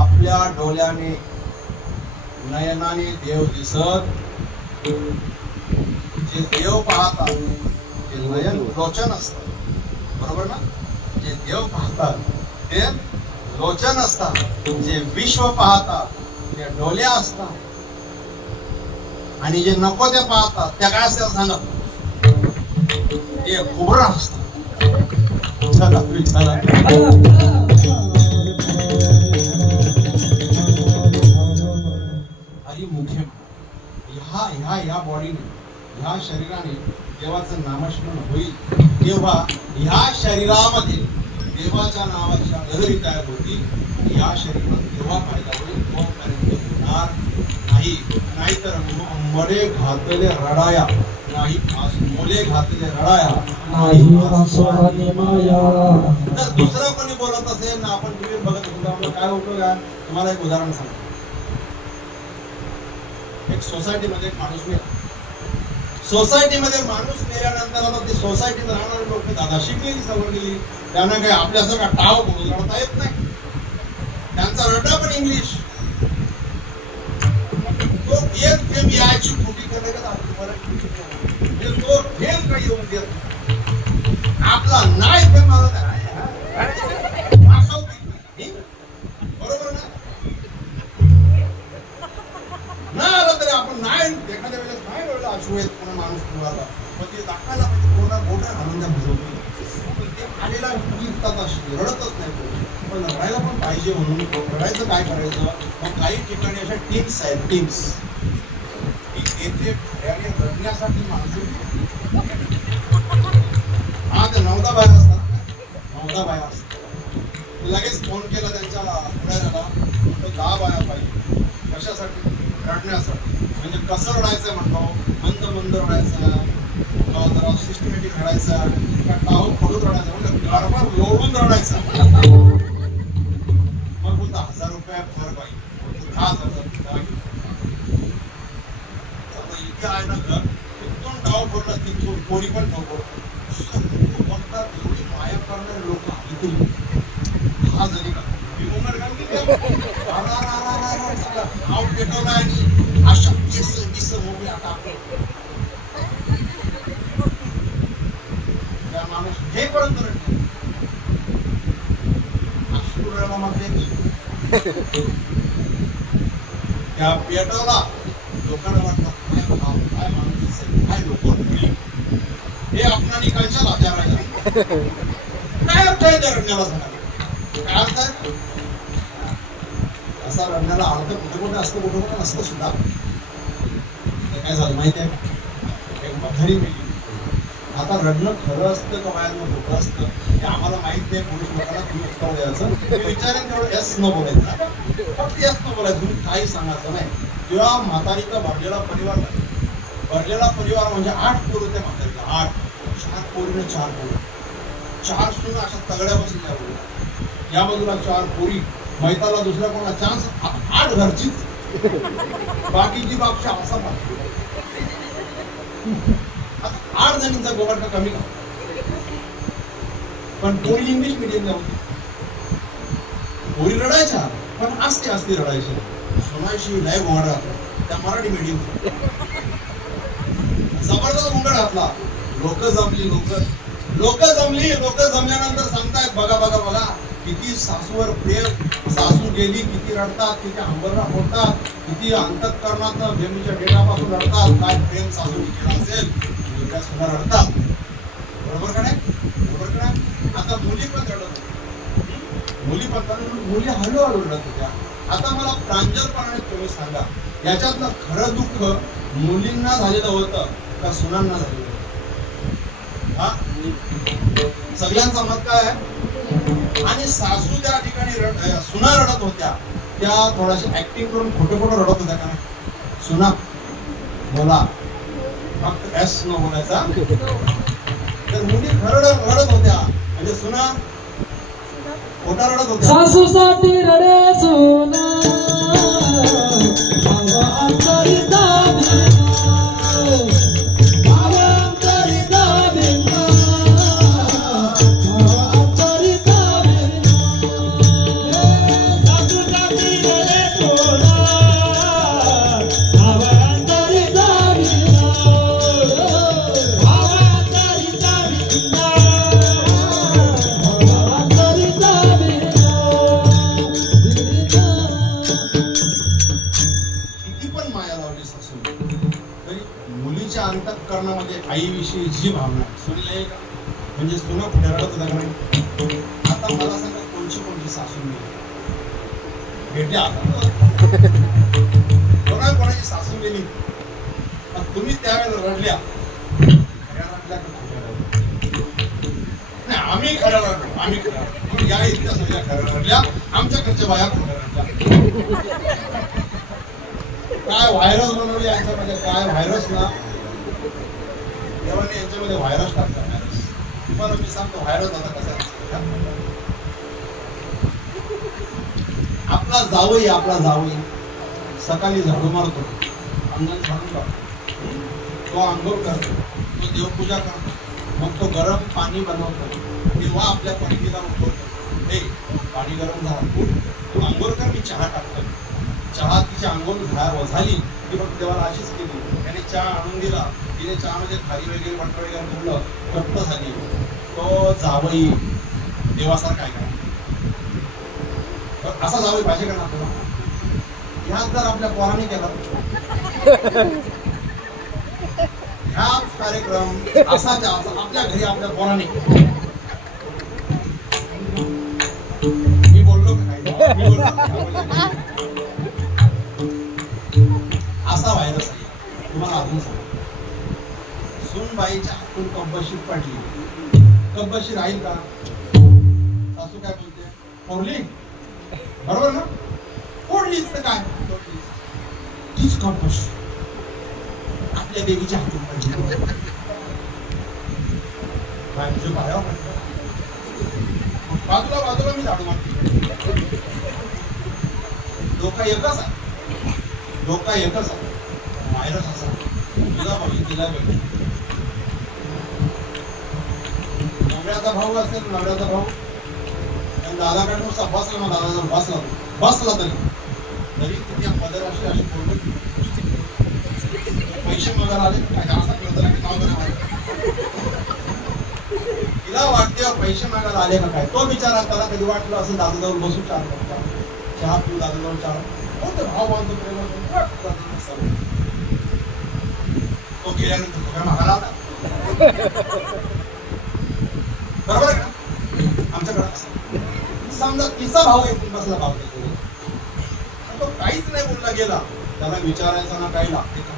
आपल्या डोळ्याने नयनाने देव दिसत, जे देव पाहतात ते नयन लोचन असतात, बरोबर ना? जे देव पाहतात ते लोचन असतात, जे विश्व पाहतात ते डोळ्या असतात, आणि जे नको ते पाहतात त्या काय असतात सांगा, ते खोबरं असतात. चला विचारा. हरी मुखे ह्या बॉडीने, ह्या शरीराने देवाचं नामस्मरण होईल तेव्हा ह्या शरीरामध्ये देवाच्या नावाच्या लहरी तयार होती. या शरीरात तेव्हा फायदा होईल, तोपर्यंत होणार नाही. नाहीतर मडे घातले रडाया नाही, मोले घातले रडाया नाही. तर दुसरं कोणी बोलत असेल ना, आपण टीव्ही बघत असेल, काय उपयोग आहे? तुम्हाला एक उदाहरण सांगतो. एक सोसायटीमध्ये एक माणूस मेला. सोसायटीमध्ये माणूस मेल्यानंतर आता ते सोसायटीत राहणारे लोक दादा शिकलेली सवरलेली, त्यांना काही आपल्यासारखा टाव म्हणून रडता येत नाही. त्यांचा रडा पण इंग्लिश. तो एक थेंब यायची फुटी केलं का तो थेंब काही येऊन देत आपला नाही थेंब आला बरोबर ना? नाही आला तरी आपण नाही, एखाद्या वेळेस नाही रडला अशू येत कोणा माणूस तुम्हाला, पण ते दाखवायला पाहिजे कोणा मोठ्या घालून त्या भिजवते. ते आलेला विकतात अशी रडतच नाही, पण रडायला पण पाहिजे. म्हणून रडायचं काय करायचं? मग काही ठिकाणी अशा टीम्स आहेत, टीम्स येथे खऱ्याने रडण्यासाठी माणसं. हा, ते 9 बाया असतात, 9 बाया असतात. लगेच फोन केला त्यांच्या पुढाऱ्याला, 10 बाया पाहिजे. कशासाठी? रडण्यासाठी. म्हणजे कसं रडायचं म्हणतो? मंद मंद रडायचं, जरा सिस्टमॅटिक रडायचा, टाळू फोडून रडायचा, म्हणजे गरबा लोळून रडायचा. मग बोलता 1000 रुपये भर पाहिजे, 10,000 इथे आहे ना घर, तिथून डाव फोडला, तिथून कोणी पण ठोकतो. एवढी माया करणारे लोक इथे 10 जणी का नाव पेटवला आणि अशा केस मोकळ्या टाकतो. त्या माणूस हे पर्यंत रडतो. अश्रूला मात्र त्या पेटवला. लोकांना वाटतं काय माणूस काय लोक हे आपणाने कशाला विचारायला काय अर्थ आहे त्या रडण्याला? सांगा काय अर्थ आहे? असा रडण्याला अर्थ कुठे कुठे असतं, कुठे कुठे नसतं सुद्धा. काय झालं माहिती आहे? एक म्हातारी मेली. आता रडणं खरं असतं का बाहेरनं खोटं असतं हे आम्हाला माहित नाही. पुरुष लोकांना तुम्ही उत्तर द्यायचं, मी विचारेन तेवढं यस न बोलायचं, फक्त यस न बोलायचं, तुम्ही काही सांगायचं नाही. जेव्हा म्हातारीचा भरलेला परिवार म्हणजे 8 पोरं त्या म्हातारीला, 8, 4 पोरीने 4 पोरं, 4 सुना अशा तगड्या बसल्या. या बाजूला 4 पोरी, मैताला दुसऱ्या कोणाला चान्स, 8 घरचीच, बाकीची बापशा असा पाहिजे. 8 जणींचा गोबाट का कमी का? पण पोरी इंग्लिश मिडियमला होती. पोरी रडायच्या पण आस्ते रडायच्या. सोनाशी लय गोंगाट घातला त्या मराठी मीडियम, जबरदस्त गोंगाट घातला. लोक जमल्यानंतर सांगतायत बघा किती सासूवर प्रेम, सासू गेली किती रडतात, किती अंबरला फोडतात, किती अंतःकरणात बेमीच्या डेटापासून रडतात. काय प्रेम सासूने केला असेल, मुलगा सुद्धा रडतात. बरोबर का नाही? बरोबर का नाही? आता मुली पण रडत होत्या, मुली हळूहळू रडत होत्या. आता मला प्रांजलपणाने तुम्ही सांगा, याच्यातलं खरं दुःख मुलींना झालेलं होतं का सुनांना झालेलं होतं? सगळ्यांचा मत काय आहे? आणि सासू त्या ठिकाणी सुना रडत होत्या, त्या थोड्याशा ऍक्टिंग करून खोटं रडत होत्या का? सुना बोला, फक्त एस न बोलायचा. तर मुली खरं रडत होत्या, म्हणजे सुना खोटा रडत होत्या. सासूसाठी रडे सुना, अंतःकरणामध्ये आईविषयी जी भावना सुनील आहे का, म्हणजे सुना कुठे रडत होता का नाही. आता मला सांगा कोणची कोणची सासून गेली भेटल्या आता कोणाची सासून गेली. तुम्ही त्यावेळेला रडल्या, खऱ्या रडल्या का खोट्या रडल्या? नाही, आम्ही खऱ्या रडलो, आम्ही खऱ्या रडलो. या इतक्या सगळ्या खऱ्या रडल्या, आमच्या घरच्या बाया खोट्या रडल्या. काय व्हायरस बनवले यांच्यामध्ये, काय व्हायरस ना देवाने यांच्यामध्ये व्हायरस टाकला. व्हायरस तुम्हाला मी सांगतो व्हायरस आता कसा आपला जावई, आपला जावई सकाळी झाडू मारतो, अंगण झाडून टाकतो, तो आंघोळ करतो, तो देवपूजा करतो, मग तो गरम पाणी बनवतो, तेव्हा आपल्या पत्नीला उठवतो, हे पाणी गरम झालं, तू आंघोळ कर, मी चहा टाकतो. चहा तिची आंघोळ झाली की मग देवाला अशीच केली, त्याने चहा आणून दिला, तिने चहामध्ये खारी वगैरे बटर वगैरे ठेवलं, घट्ट झाली. तो जावई देवासारखा आहे का? असा जावई पाहिजे का ना तुला? ह्याच जर आपल्या पोराने केला, ह्याच कार्यक्रम असाच्या आपल्या घरी आपल्या पोराने, मी बोललो का काही? मी बोललो असा व्हायरस आहे. तुम्हाला अजून सांग, सूनबाईच्या हातून कब्बशी पडली, कब्बशी राहील का? सासू काय बोलते, फोडली, बरोबर ना? फोडलीच तर काय, तीच कब्बशी आपल्या बेबीच्या हातून पडली. बाजूला बाजूला मी झाडू मारते. डोका एकच आहे, डोका एकच आहे, व्हायरस असा तुझा भाऊ तिला भेटेल. नवऱ्याचा भाऊ असेल, नवऱ्याचा भाऊ दादाकडे नुसता बसला ना, दादा जर बसला तरी तिथे पदराशी अशी बोलतो, पैसे मगर आले काय असा कळत तिला वाटते पैसे मागायला आले का काय. तो बिचारा त्याला कधी वाटलं असं दादा जाऊन बसू चार चहा पिऊ, दादा जाऊन चार भाव बांधतो प्रेम, तो गेल्यानंतर तो काय महाराज आला, बरोबर आहे का? आमच्याकडे समजा तिचा भाऊ येऊन बसला भाव, तो काहीच नाही बोलला गेला, त्याला विचारायचं ना काही लागते का?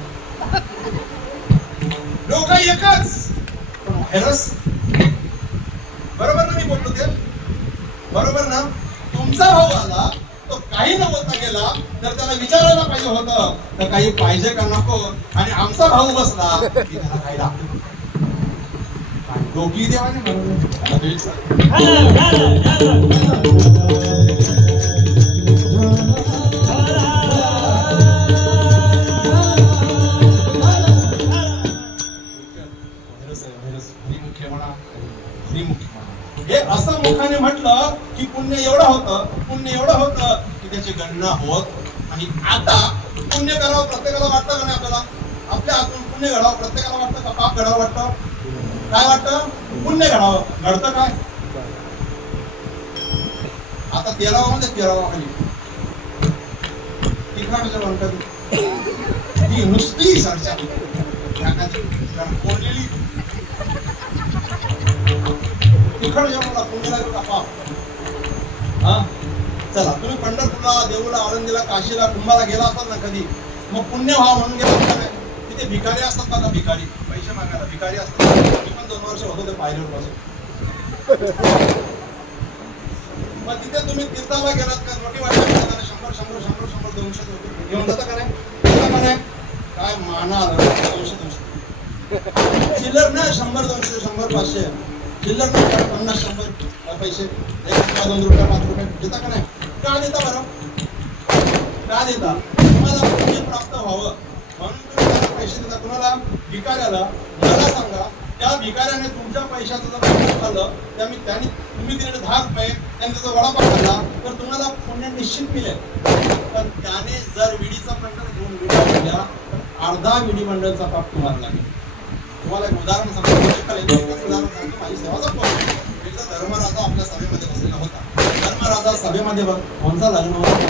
लोक एकच पण व्हायरस, बरोबर ना? मी बोलतो ते बरोबर ना? तुमचा भाऊ आला, तो काही न बोलता गेला, तर त्याला विचारायला पाहिजे होतं तर काही पाहिजे का नको, आणि आमचा भाऊ बसला की त्याला काही लागतं. दोघी देवाने हे असं मुखाने म्हटलं की पुण्य एवढं होतं, पुण्य एवढं होतं की त्याची गणना होत. आणि आता पुण्य करावं प्रत्येकाला वाटतं का नाही? आपल्याला आपल्या हातून पुण्य घडावं प्रत्येकाला वाटतं का? पाप घडावं वाटतं? काय वाटतं? पुण्य घडावं. घडतं काय? आता 13वा मध्ये 13वा खाली तिखटाच्या वंटात ती नुसती सरच्या कोणलेली तिखट जेवणाला पुण्याला गेलो का पाप? हा, चला तुम्ही पंढरपूरला, देऊला, आळंदीला, काशीला, कुंभाला गेला असाल ना कधी, मग पुण्य व्हावं म्हणून गेला काय? तिथे भिकारी असतात बघा, भिकारी पैसे मागायला भिकारी असतात. मी पण 2 वर्ष होतो ते पायरीवर बसून. मग तिथे तुम्ही तीर्थाला गेलात का? मोठी वाटत 100 200 घेऊन जाता का नाही? काय माना 200 चिल्लर ना 100 200 100 500 चिल्लर ना 50 100 पैसे 1 2 रुपये 5 रुपये देता का नाही? का देता बरं? का देता? तुम्हाला पुण्य प्राप्त व्हावं म्हणून तुम्ही त्याला पैसे देता. कुणाला? भिकाऱ्याला. मला सांगा, त्या भिकाऱ्याने तुमच्या पैशाचं जर झालं, त्याने तुम्ही दिलेले 10 रुपये त्याने त्याचा वडापाव खाल्ला तर तुम्हाला पुण्य निश्चित मिळेल. पण त्याने जर विडीचा बंडल घेऊन विडा दिला तर अर्धा विडी बंडलचा पाप तुम्हाला लागेल. तुम्हाला एक उदाहरण सांगतो. माझी सेवाचा पोस्ट एकदा धर्मराजा आपल्या सभेमध्ये बसलेला होता. धर्मराजा सभेमध्ये कोणता लग्न होता?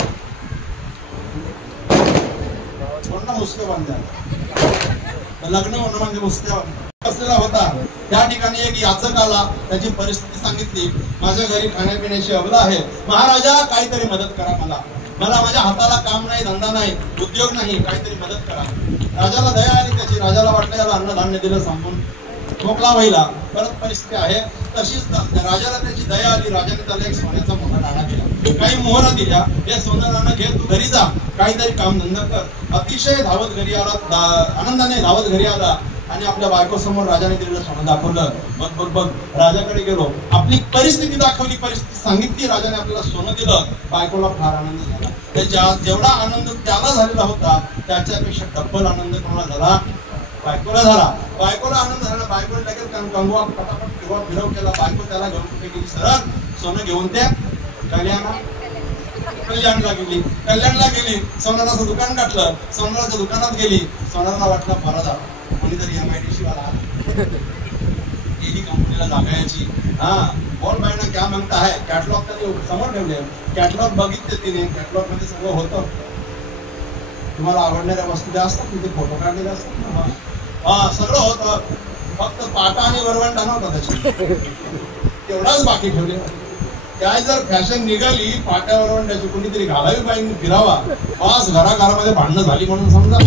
कोणता मुस्के बांधला? लग्न होणं म्हणजे नुसत्या असलेला होता. त्या ठिकाणी एक याचक आला, त्याची परिस्थिती सांगितली, माझ्या घरी खाण्यापिण्याची अबला आहे, महाराजा काहीतरी मदत करा, मला माझ्या हाताला काम नाही, धंदा नाही, उद्योग नाही, काहीतरी मदत करा. राजाला दया आली त्याची. राजाला वाटलं याला अन्नधान्य दिलं संपून मोकळा व्हायला, परत परिस्थिती आहे तशीच. राजाला त्याची दया आली. राजाने त्याला एक सोन्याचा मोठा नाणा दिला, काही मोहरा दिल्या, हे सोनं नाणं घे, तू घरी जा, काहीतरी काम धंदा कर. अतिशय धावत घरी आला, आनंदाने धावत घरी आला आणि आपल्या बायको समोर राजाने दिलेलं सोनं दाखवलं. बघ बघ बघ, राजाकडे गेलो, आपली परिस्थिती दाखवली, परिस्थिती सांगितली, राजाने आपल्याला सोनं दिलं. बायकोला फार आनंद झाला. त्याच्या जेवढा आनंद त्याला झालेला होता त्याच्यापेक्षा डब्बल आनंद कोणाला झाला? बायकोला झाला. बायकोला आनंद झाला. बायकोला लगेच कंगवा पटापट फिरव केला. बायको त्याला घेऊन कुठे गेली? सरळ सोनं घेऊन त्या कल्याणला गेली. कल्याणला गेली, सोनाराचं दुकान गाठलं, सोनाराच्या दुकानात गेली. सोनाराला वाटलं बरं झालं कोणीतरी MIDC वाला गेली कंपनीला जागायची. हा बोल बायना क्या मागता है, कॅटलॉग त्यांनी समोर ठेवले, कॅटलॉग बघितले तिने. कॅटलॉग मध्ये सगळं होतं, तुम्हाला आवडणाऱ्या वस्तू ज्या असतात तिथे फोटो काढलेले असतात ना, हा सगळं होतं. फक्त पाटा आणि वरवंटा नव्हता त्याची, तेवढाच बाकी ठेवले. काय जर फॅशन निघाली पाट्या वरवंट्याची, कोणीतरी घालावी पाहिजे फिरावा, बस घराघरामध्ये भांडणं झाली म्हणून समजा.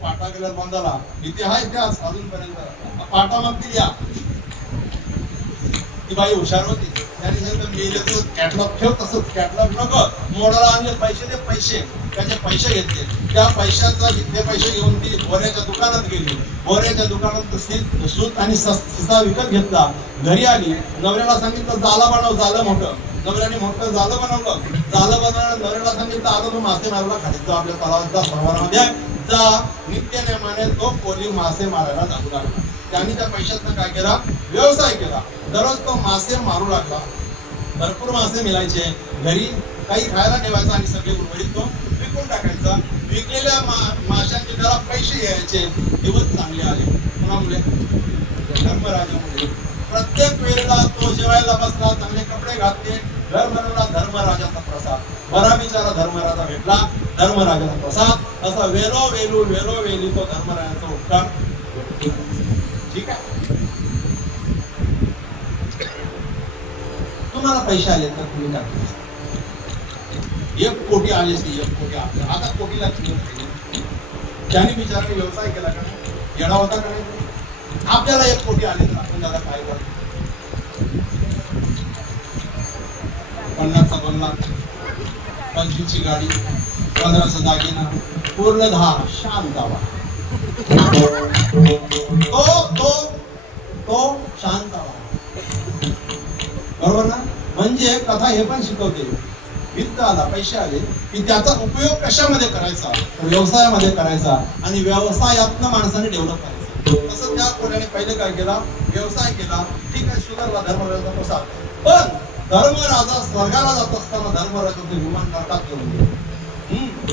पाटा गेला बंदाला, इथे आहे त्याच अजूनपर्यंत पाटा मागतील या. ती बाई हुशार होती, त्याने कॅटलॉग ठेव, तसंच कॅटलॉग नको, मोडाला आणले पैसे दे, त्याचे पैसे घेतले. त्या पैशाचा ते पैसे घेऊन ती बोऱ्याच्या दुकानात गेली. बोऱ्याच्या दुकानात सूत आणि सिसा विकत घेतला. घरी आली, नवऱ्याला सांगितलं जालं बनव, जालं मोठं. नवऱ्याने मोठं जालं बनवलं. जालं बनवलं, नवऱ्याला सांगितलं आता तू मासे मारायला खाली जा, आपल्या तलावाच्या सरोवरामध्ये जा. नित्यनेमाने तो कोली मासे मारायला जाऊ लागला. त्यांनी त्या पैशातनं काय केला? व्यवसाय केला. दररोज तो मासे मारू लागला. भरपूर मासे मिळायचे, घरी काही खायला ठेवायचा आणि सगळे उर्वरित तो विकून टाकायचा. विकलेल्या माशांचे त्याला पैसे यायचे. दिवस चांगले आले कोणामुळे? धर्मराजामुळे. प्रत्येक वेळेला तो जेवायला बसला, चांगले कपडे घातले, घर बनवला, धर्मराजाचा प्रसाद. बरा बिचारा धर्मराजा भेटला, धर्मराजाचा प्रसाद. असा वेलोवेली तो धर्मराजाचा उपकार. ठीक आहे, तुम्हाला पैसे आले तर तुम्ही टाकले, 1 कोटी आले असते, 1 कोटी आपल्या आता कोटीला किती पाहिजे? ज्याने बिचाराने व्यवसाय केला का नाही, येडा होता का नाही? आपल्याला 1 कोटी आले तर आपण त्याला काय करतो? 50चा बंगला, 25ची गाडी, 15चा दागिना, पूर्ण 10 शांतावा. तो शांतावा, बरोबर ना? म्हणजे कथा हे पण शिकवते, वित्त आला, पैसे आले की त्याचा उपयोग कशामध्ये करायचा? व्यवसायामध्ये करायचा आणि व्यवसायातनं माणसाने डेव्हलप करायचं. तसं त्या कोण्याने पहिले काय केला? व्यवसाय केला. ठीक आहे, सुधारला धर्मराजाचा प्रसाद. पण धर्मराजा स्वर्गाला जात असताना धर्मराजाचं विमान नरकात घेऊन गेले.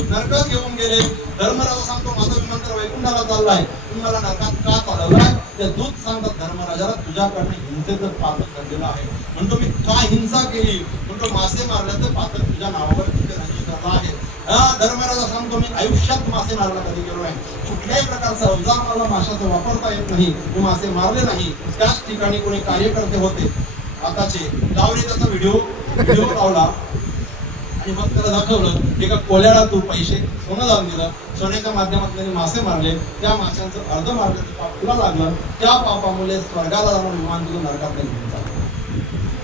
नरकात घेऊन गेले. धर्मराजा सांगतो माझं विमान तर वैकुंठाला चाललाय, तुम्ही मला नरकात का चालवलाय? ते दूत सांगतात धर्मराजाला तुझ्याकडनं हिंसेचं पातक घडलेलं आहे. म्हणतो मी काय हिंसा केली? म्हणतो मासे मारल्याचं पातक तुझ्या नावावर तिथे रजिस्टर आहे. धर्मराजा सांगतो मी आयुष्यात मासे मारला कधी गेलो नाही, कुठल्याही प्रकारचा अवजार मला माशाचा वापरता येत नाही, मी मासे मारले नाही. त्याच ठिकाणी कोणी कार्यकर्ते होते आताचे, लावले त्याचा व्हिडिओ लावला आणि मग त्याला दाखवलं एका कोल्याला तू पैसे सोनं लावून दिलं, सोन्याच्या माध्यमातून मासे मारले, त्या माशांचं अर्ध मारल्याचं पाप तुला लागलं, त्या पापामुळे स्वर्गाला जाऊन विमान तुझं नरकात घेऊन चाललं.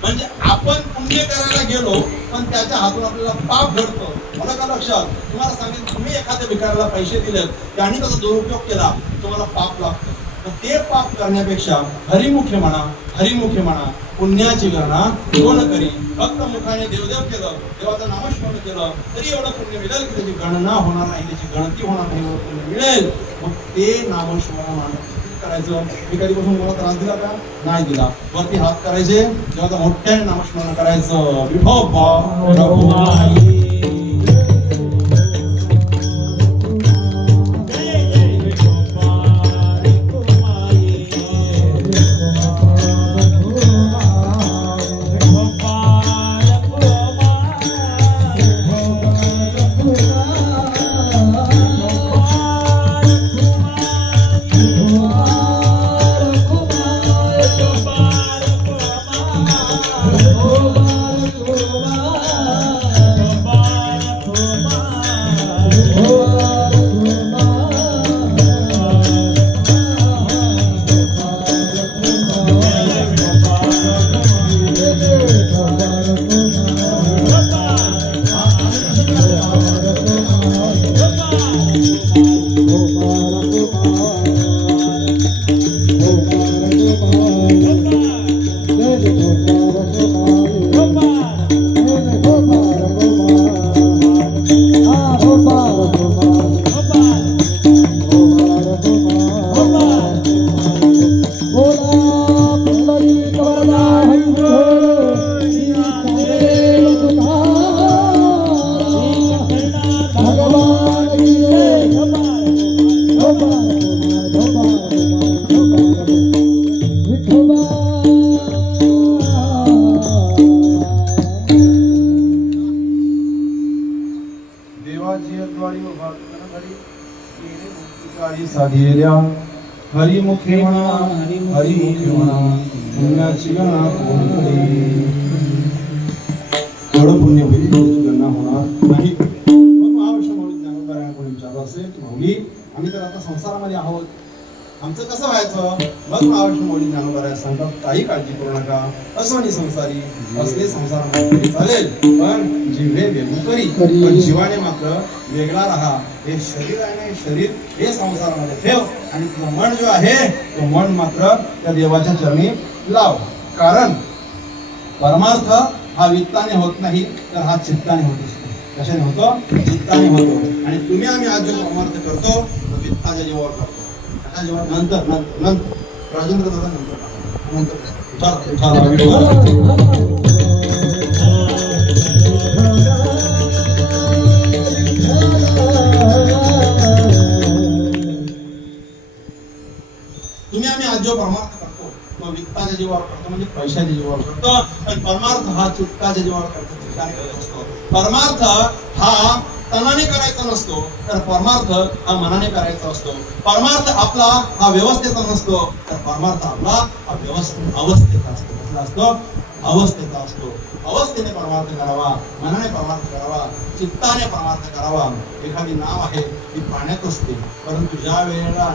म्हणजे आपण पुण्य करायला गेलो पण त्याच्या हातून आपल्याला पाप घडतं. मला का लक्षात? तुम्हाला सांगितलं तुम्ही एखाद्या भिकाऱ्याला पैसे दिलेत, त्याने त्याचा दुरुपयोग केला, तुम्हाला पाप लागतं. ते पाप करण्यापेक्षा हरिमुखे म्हणा, पुण्याची गणना कोण करी? फक्त मुखाने देवदेव केलं, देवाचं नामस्मरण केलं तरी एवढं पुण्य मिळेल की त्याची गणना होणार नाही, त्याची गणती होणार नाही, एवढं पुण्य मिळेल. मग ते नामस्मरण करायचं. मी कधीपासून मला त्रास दिला का? नाही दिला. वरती हात करायचे, जेव्हा मोठ्याने नामस्मरण करायचं. विठोबा देवाची द्वारी उभा घरी गेले मुक्तिकारी साधेल्या हरिमुखे म्हणा हरिमुखे म्हणा पुण्याची गणना कोण करेल एवढं पुण्य होईल गणना होणार नाही मग महाविष्णू माऊली ज्ञानोबा कोणी विचारलं असेल की माऊली आम्ही तर आता संसारामध्ये आहोत आमचं कसं व्हायचं मग महाविष्णू माऊली ज्ञानोबा सांगतात काही काळजी करू नका असवनी संसारी असले संसारामध्ये चालेल पण जिव्हे वेगळी करी पण जीवाने मात्र वेगळा राहा हे शरीर आहे ना हे शरीर हे संसारामध्ये ठेव आणि तुझं मन जो आहे तो मन मात्र त्या देवाच्या चरणी लाव कारण परमार्थ हा वित्ताने होत नाही तर हा चित्ताने होत असतो कशाने होतो चित्ताने होतो आणि तुम्ही आम्ही आज जो परमार्थ करतो तो वित्ताच्या जीवावर करतो कशा जीवावर नंतर नंतर नंतर राजेंद्र दादा नंतर तुम्ही आम्ही आज जो परमार्थ करतो तो वित्ताच्या जीवावर करतो म्हणजे पैशाच्या जीवावर करतो पण परमार्थ हा चित्ताच्या जीवावर करतो चित्ताने करत असतो परमार्थ हा तनाने करायचा नसतो तर परमार्थ हा मनाने करायचा असतो परमार्थ आपला हा व्यवस्थेचा नसतो तर परमार्थ आपला हा अवस्थेचा असतो कसला असतो अवस्थेचा असतो अवस्थेने परमार्थ करावा मनाने परमार्थ करावा चित्ताने परमार्थ करावा एखादी नाव आहे ती पाण्यात असते परंतु ज्या वेळेला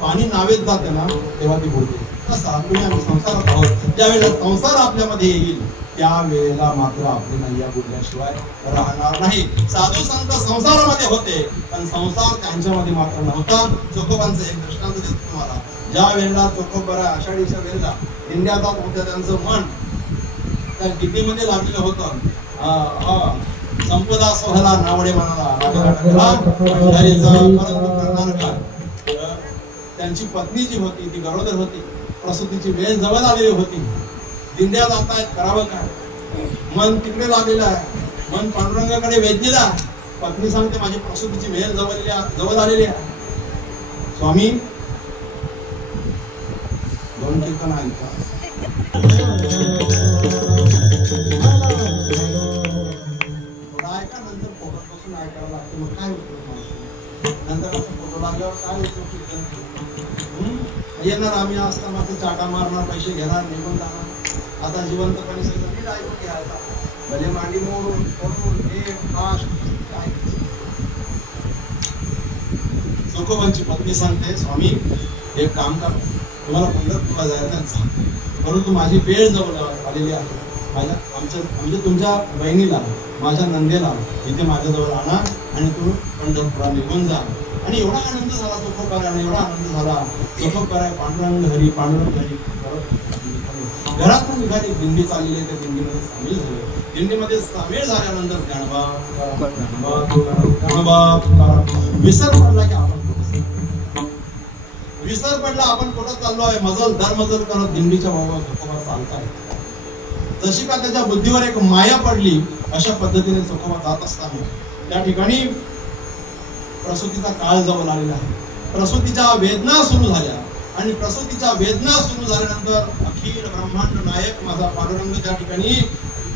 पाणी नावेत जाते ना तेव्हा ती बुडते तसा तुम्ही आम्ही संसारात आहोत ज्या वेळेला संसार आपल्यामध्ये येईल त्यावेळेला मात्र आपली नैया बुडल्याशिवाय राहणार नाही साधू संत संसारामध्ये होते पण संसार त्यांच्यामध्ये मात्र नव्हता चोखोबांचं एक दृष्टांत देतो तुम्हाला ज्या वेळेला चोखोबरा आषाढीच्या वेळेला दिंड्या जात होत्या त्यांचं मन त्या गिड्डीमध्ये लागलेलं होतं संपदा सोहला नावडे म्हणाला परंतु करणार काय त्यांची पत्नी जी होती ती गरोदर होती प्रसूतीची वेळ जवळ आलेली होती दिंड्या जातायत करावं काय मन तिकडे लागलेलं आहे मन पांडुरंगाकडे वेधलेलं आहे पत्नी सांगते माझी प्रसूतीची वेळ जवळ आलेली आहे स्वामी दोन कीर्तन ऐका थोडा ऐका नंतर फोटो बसून ऐकावं लागतं मग काय होतं नंतर असं फोटो लागल्यावर काय होतं कीर्तन येणार आम्ही असताना माझं चाटा मारणार पैसे घेणार निघून जाणार आता जिवंतपणे सगळं नीट ऐकून घ्यायचा भले मांडी मोडून पडून एक फास्ट काय चोखोबांची पत्नी सांगते स्वामी एक काम करा तुम्हाला पंढरपूरला जायचं परंतु माझी वेळ जवळ आलेली आहे म्हणजे तुमच्या बहिणीला माझ्या नंदेला इथे माझ्याजवळ आणा आणि तुम्ही पंढरपुरात निघून जा आणि एवढा आनंद झाला चोखोबाला एवढा आनंद झाला चोखोबाला पांडुरंग हरी घरातून निघाली दिंडी चाललेली आहे त्या दिंडीमध्ये सामील झाले दिंडीमध्ये सामील झाल्यानंतर विसर पडला की आपण विसर पडला आपण कुठं चाललो आहे मजल दरमजल करत दिंडीच्या चोखोबा चालताय जशी का त्याच्या बुद्धीवर एक माया पडली अशा पद्धतीने चोखोबा जात असताना त्या ठिकाणी प्रसूतीचा काळ जवळ आलेला आहे प्रसूतीच्या वेदना सुरू झाल्या आणि प्रसूतीच्या वेदना सुरू झाल्यानंतर अखिल ब्रह्मांड नायक माझा पांडुरंग त्या ठिकाणी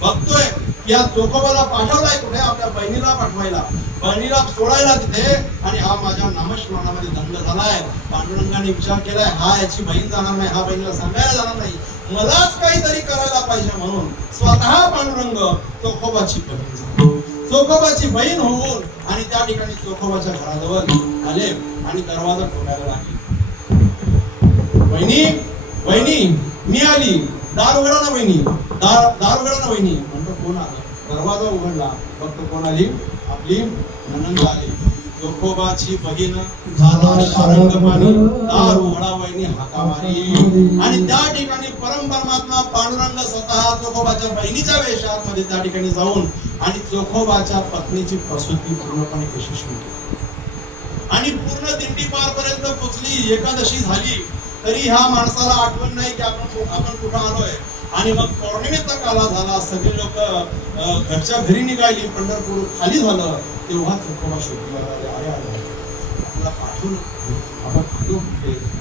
बघतोय की या चोखोबाला पाठवलाय कुठे आपल्या बहिणीला पाठवायला बहिणीला सोडायला तिथे आणि हा माझ्या नामस्मरणामध्ये दंड झालाय पांडुरंगाने विचार केलाय हा याची बहीण जाणार नाही हा बहिणीला सांगायला जाणार नाही मलाच काहीतरी करायला पाहिजे म्हणून स्वतः पांडुरंग चोखोबाची बहीण झाली चोखोबाची बहीण होऊन आणि त्या ठिकाणी चोखोबाच्या घराजवळ आले आणि दरवाजा ठोकायला लागले वहिनी वहिनी मी आली दार उघडा ना वहिनी दार उघडा ना वहिनी म्हणतो कोण आलं दरवाजा उघडला फक्त कोण आली आपली ननंद आली चोखोबाची बहीण झाला शारंग पाणी दार उघडा वहिनी हाका मारी आणि त्या ठिकाणी परम परमात्मा पांडुरंग स्वतः चोखोबाच्या बहिणीच्या वेशात त्या ठिकाणी जाऊन आणि चोखोबाच्या पत्नीची प्रसूती पूर्णपणे यशस्वी केली आणि पूर्ण दिंडी पार पर्यंत पोचली एकादशी झाली तरी ह्या माणसाला आठवण नाही की आपण कुठं आलोय आणि मग पौर्णिमेचा काला झाला सगळे लोक घरच्या घरी निघाली पंढरपूर खाली झालं तेव्हा चोखोबा शोधला अरे आपल्याला पाठवून आपण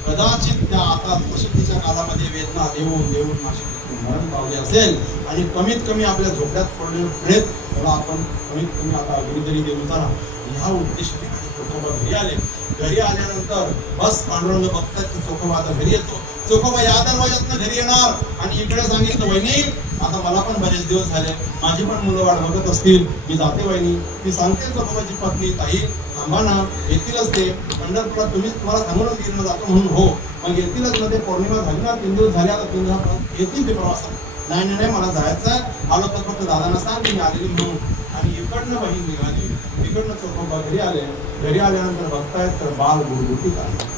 कदाचित त्या आता प्रसूतीच्या कालामध्ये वेदना देऊन देऊन नाशिक मरण पावले असेल आणि कमीत कमी आपल्या झोपड्यात पडलेलं प्रेत त्याला आपण कमीत कमी आता अग्नी देऊ चला ह्या उद्देशाने चोखोबा घरी आले. घरी आल्यानंतर बस पांडुरंग बघतात की चोखोबा आता घरी येतो. चोखोबा या दरवाज्यातनं घरी येणार आणि इकडे सांगितलं वहिनी आता मला पण बरेच दिवस झाले, माझी पण मुलं वाट बघत असतील, मी जाते वहिनी. ती सांगते चोखोबाची पत्नी ताई थांबा ना, येतीलच ते पंढरपुरात, तुम्हाला सांगूनच गेलं जातो म्हणून. हो मग येतीलच ना, ते पौर्णिमा झाली ना, 3 दिवस झाले, आता 3 दिवसात येतील ते प्रवासात. नाही मला जायचं आहे, आलो तर फक्त दादांना सांग की मी आलेली म्हणून. आणि इकडनं बहीण निघाली, इकडनं चोखोबा घरी आले. घरी आल्यानंतर बघतायत तर बाल गुडगुटीत आहे.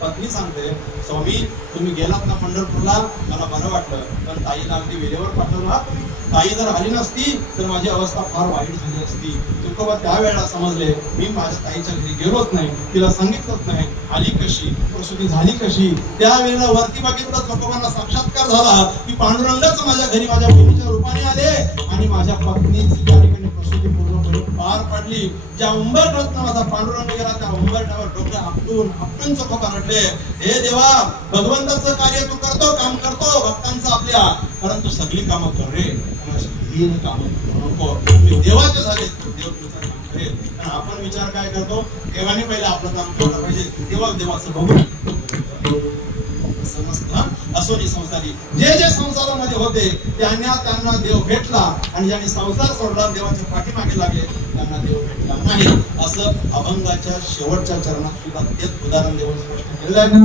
पत्नी सांगते स्वामी तुम्ही गेलात ना पंढरपूरला, मला बरं वाटलं, पण ताईला अगदी वेळेवर पाठवलं हा तुम्ही. ताई जर आली नसती तर माझी अवस्था फार वाईट झाली असती. चोखोबा त्यावेळेला समजले मी माझ्या ताईच्या घरी गेलोच नाही, तिला सांगितलंच नाही, आली कशी, प्रसूती झाली कशी. त्यावेळेला वरती बघितलं चोखोबांना साक्षात्कार झाला की पांडुरंगच माझ्या घरी माझ्या बहिणीच्या रूपाने आले आणि माझ्या पत्नीची त्या ठिकाणी प्रसूती पूर्णपणे पार पडली. ज्या उंबरठ्यातनं माझा पांडुरंग गेला त्या उंबरठ्यावर डोकं आपटून चोखोबा रडले, हे देवा भगवंताचं कार्य तू करतो, काम करतो भक्तांचं आपल्या, परंतु सगळी कामं कर रे, काम नको, तुम्ही देवाचे झाले, देव तुमचं काम करेल. आणि आपण विचार काय करतो, देवाने पहिले आपलं काम केलं पाहिजे, तेव्हा देवाचं बघू समजतं. असोनी संसारी जे संसारामध्ये होते त्यांना देव भेटला आणि ज्यांनी संसार सोडला देवाच्या पाठीमागे लागले त्यांना देव भेटला नाही. असं अभंगाच्या शेवटच्या चरणात सुद्धा तेच उदाहरण देऊन स्पष्ट केलेलं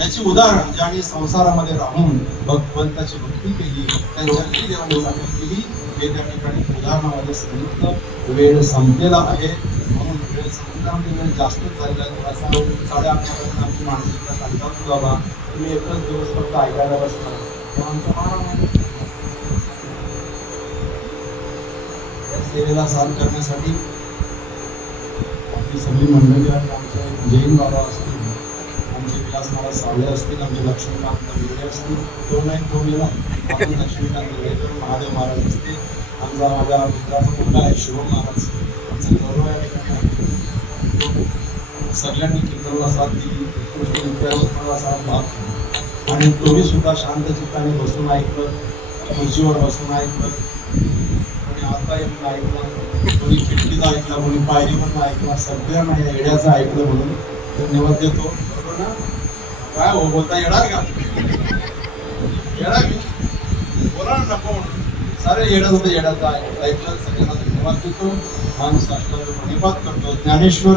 याची उदाहरण ज्यांनी संसारामध्ये राहून भगवंताची भक्ती केली त्यांच्याकडे देवाने सादर केली हे त्या ठिकाणी उदाहरणामध्ये सांगितलं. वेळ संपलेला आहे म्हणून समुद्रामध्ये वेळ जास्तच झालेला आहे. थोडासा 8:30 पर्यंत आमची मानसिकता कंटाळून बाबा तुम्ही एकच दिवस फक्त ऐकायला बसता तेव्हा आमचा मान आहे. या सेवेला साथ करण्यासाठी आपली सगळी मंडळी आणि आमचे जैन बाबा असतील, आमचे विलास महाराज सावळे असतील, आमचे लक्ष्मीकांत वेगळे असतील, तो नाही तो गेला आपण लक्ष्मीकांत वेगळे, महादेव महाराज असतील, आमचा माझ्या मित्राचा मुलगा आहे शुभम महाराज, आमचं गौरव या ठिकाणी सगळ्यांनी कीर्तनला साथ दिली, उत्कृष्ट साथ भाग आणि तोही सुद्धा शांत चित्ताने बसून ऐकलं, खुर्चीवर बसून ऐकलं, कोणी आता येऊन ऐकलं, कोणी खिडकीला ऐकला, कोणी पायरीवरून ऐकला, सगळ्यांना या येड्याचं ऐकलं म्हणून धन्यवाद देतो. बरोबर ना? काय हो बोलता येणार का? येणार बोला ना नको म्हणून सारे येडत होते, येड्याचं ऐकलं, सगळ्यांना धन्यवाद देतो. मान साष्टांग प्रणिपात करतो. ज्ञानेश्वर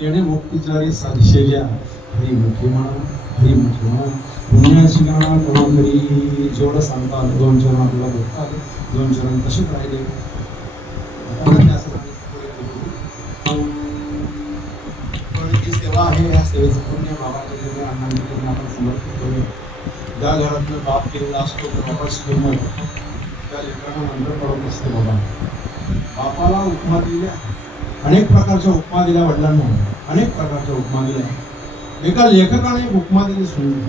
तेणे मुक्तीचारी साधिशेल्या हरी मुठी म्हणा, हरी मुठी म्हणा, पुण्याची गाणा कोणातरी जेवढं सांगतात, 2 चरण आपल्याला भेटतात, 2 चरण तसेच राहिले. सेवा आहे, या सेवेचं पुण्य बाबाच्या अण्णांकडून आपण समर्पित करूया. ज्या घरातनं बाप केलेला असतो तर बाबा श्रीमंत त्या लेकरांना नंतर पडत असते. बाबा बापाला उपमा दिल्या, अनेक प्रकारच्या उपमा दिल्या, वडिलांना अनेक प्रकारच्या उपमा दिल्या. एका लेखकाने एक उपमा दिली सुंदर.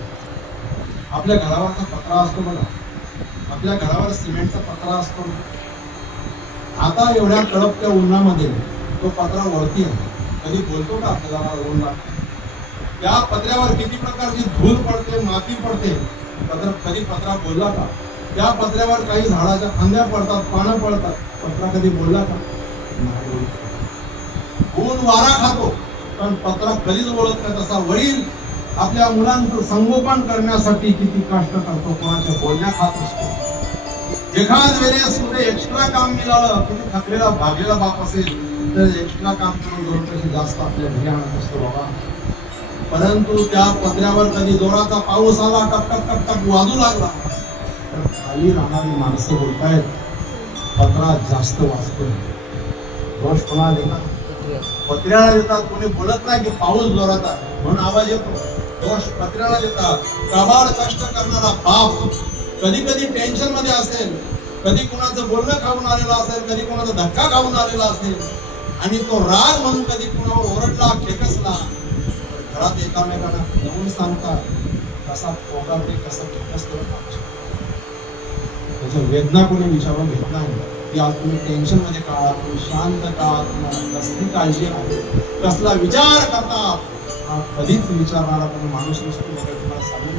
आपल्या घरावरचा पत्रा असतो बघा, आपल्या घरावर सिमेंटचा पत्रा असतो. आता एवढ्या कडकत्या उन्हामध्ये तो पत्रा वरती आहे, कधी बोलतो का आपल्याला ऊन लागते? त्या पत्र्यावर किती प्रकारची धूळ पडते, माती पडते, कधी पत्रा बोलला का? त्या पत्र्यावर काही झाडाच्या फांद्या पडतात, पानं पडतात, पत्रा कधी बोलला का? नाही. ऊन वारा खातो पण पत्रा कधीच बोलत नाही. तसा वडील आपल्या मुलांचं संगोपन करण्यासाठी किती कष्ट करतो, कोणाच्या बोलण्या खात असतो. एखाद वेळेस कुठे एक्स्ट्रा काम मिळालं, कुठे थकलेला भागलेला बाप असेल तर एक्स्ट्रा काम करून 2 पैसे जास्त आपल्या घरी आणत असतो बाबा. परंतु त्या पत्र्यावर कधी जोराचा पाऊस आला, टक टक टक टक वाजू लागला तर खाली राहणारी माणसं बोलतायत पत्रा जास्त वाजतोय. दोष कोणाला देतात? पत्र्याला देतात. कोणी बोलत नाही की पाऊस जोरात आहे म्हणून आवाज येतो. दोष पत्र्याला देतात. काबाड कष्ट करणारा बाप कधी कधी टेन्शन मध्ये असेल, कधी कुणाचं बोलणं खाऊन आलेलं असेल, कधी कुणाचा धक्का खाऊन आलेला असेल आणि तो राग म्हणून कधी कुणावर ओरडला, खेकसला, घरात एकामेकांना जाऊन सांगतात कसा पोगाटे, कसं खेकसतो. त्याच्या वेदना कोणी विचारून घेत नाही की आज तुम्ही टेन्शन मध्ये का, तुम्ही शांत का, तुम्हाला कसली काळजी आहे, कसला विचार करता, हा कधीच विचारणारा कोणी माणूस नसतो. तुम्हाला सांगू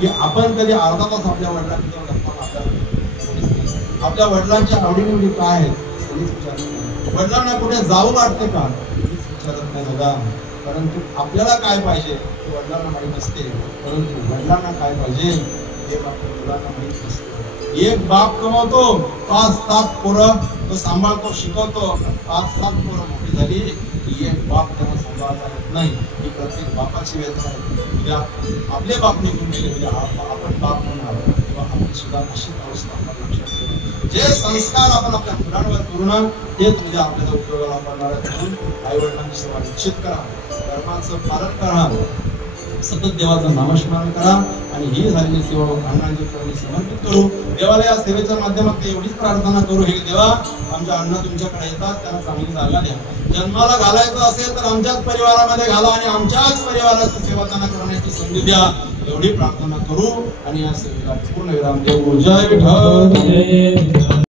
की आपण कधी अर्धा तास आपल्या वडिलांच्या गप्पा मारल्या, आपल्या वडिलांच्या आवडीनिवडी काय आहेत कधीच विचारत नाही. वडिलांना कुठे जाऊ वाटते का कधीच विचारत नाही बघा. परंतु आपल्याला काय पाहिजे ते वडिलांना माहीत असते, परंतु वडिलांना काय पाहिजे हे आपल्या मुलांना माहीत नसते. एक बाप कमवतो, 5-7 पोरं तो सांभाळतो, शिकवतो, 5-7 पोरं मोठी झाली की एक बाप त्यांना सांभाळता येत नाही. ही प्रत्येक बापाची वेदना आहे. उद्या आपले बाप निघून गेले, उद्या आपण बाप म्हणून आलो तेव्हा आपली सुद्धा अशी अवस्था आपण लक्षात ठेवू. जे संस्कार आपण आपल्या मुलांवर करू तेच उद्या आपल्याला उपयोगाला पडणार आहेत. म्हणून आई वडिलांची सेवा निश्चित करा, धर्माचं पालन करा, सतत देवाचं नामस्मरण करा आणि ही झालेली सेवा अण्णांच्या चरणी समर्पित करू. देवाला या सेवेच्या माध्यमातून एवढीच प्रार्थना करू, हे देवा आमच्या अण्णा तुमच्याकडे येतात, त्यांना चांगली जागा द्या. जन्माला घालायचं असेल तर आमच्याच परिवारामध्ये घाला आणि आमच्याच परिवाराची सेवा त्यांना करण्याची संधी द्या, एवढी प्रार्थना करू आणि या सेवेला पूर्ण विराम देऊ. जय विठ्ठल.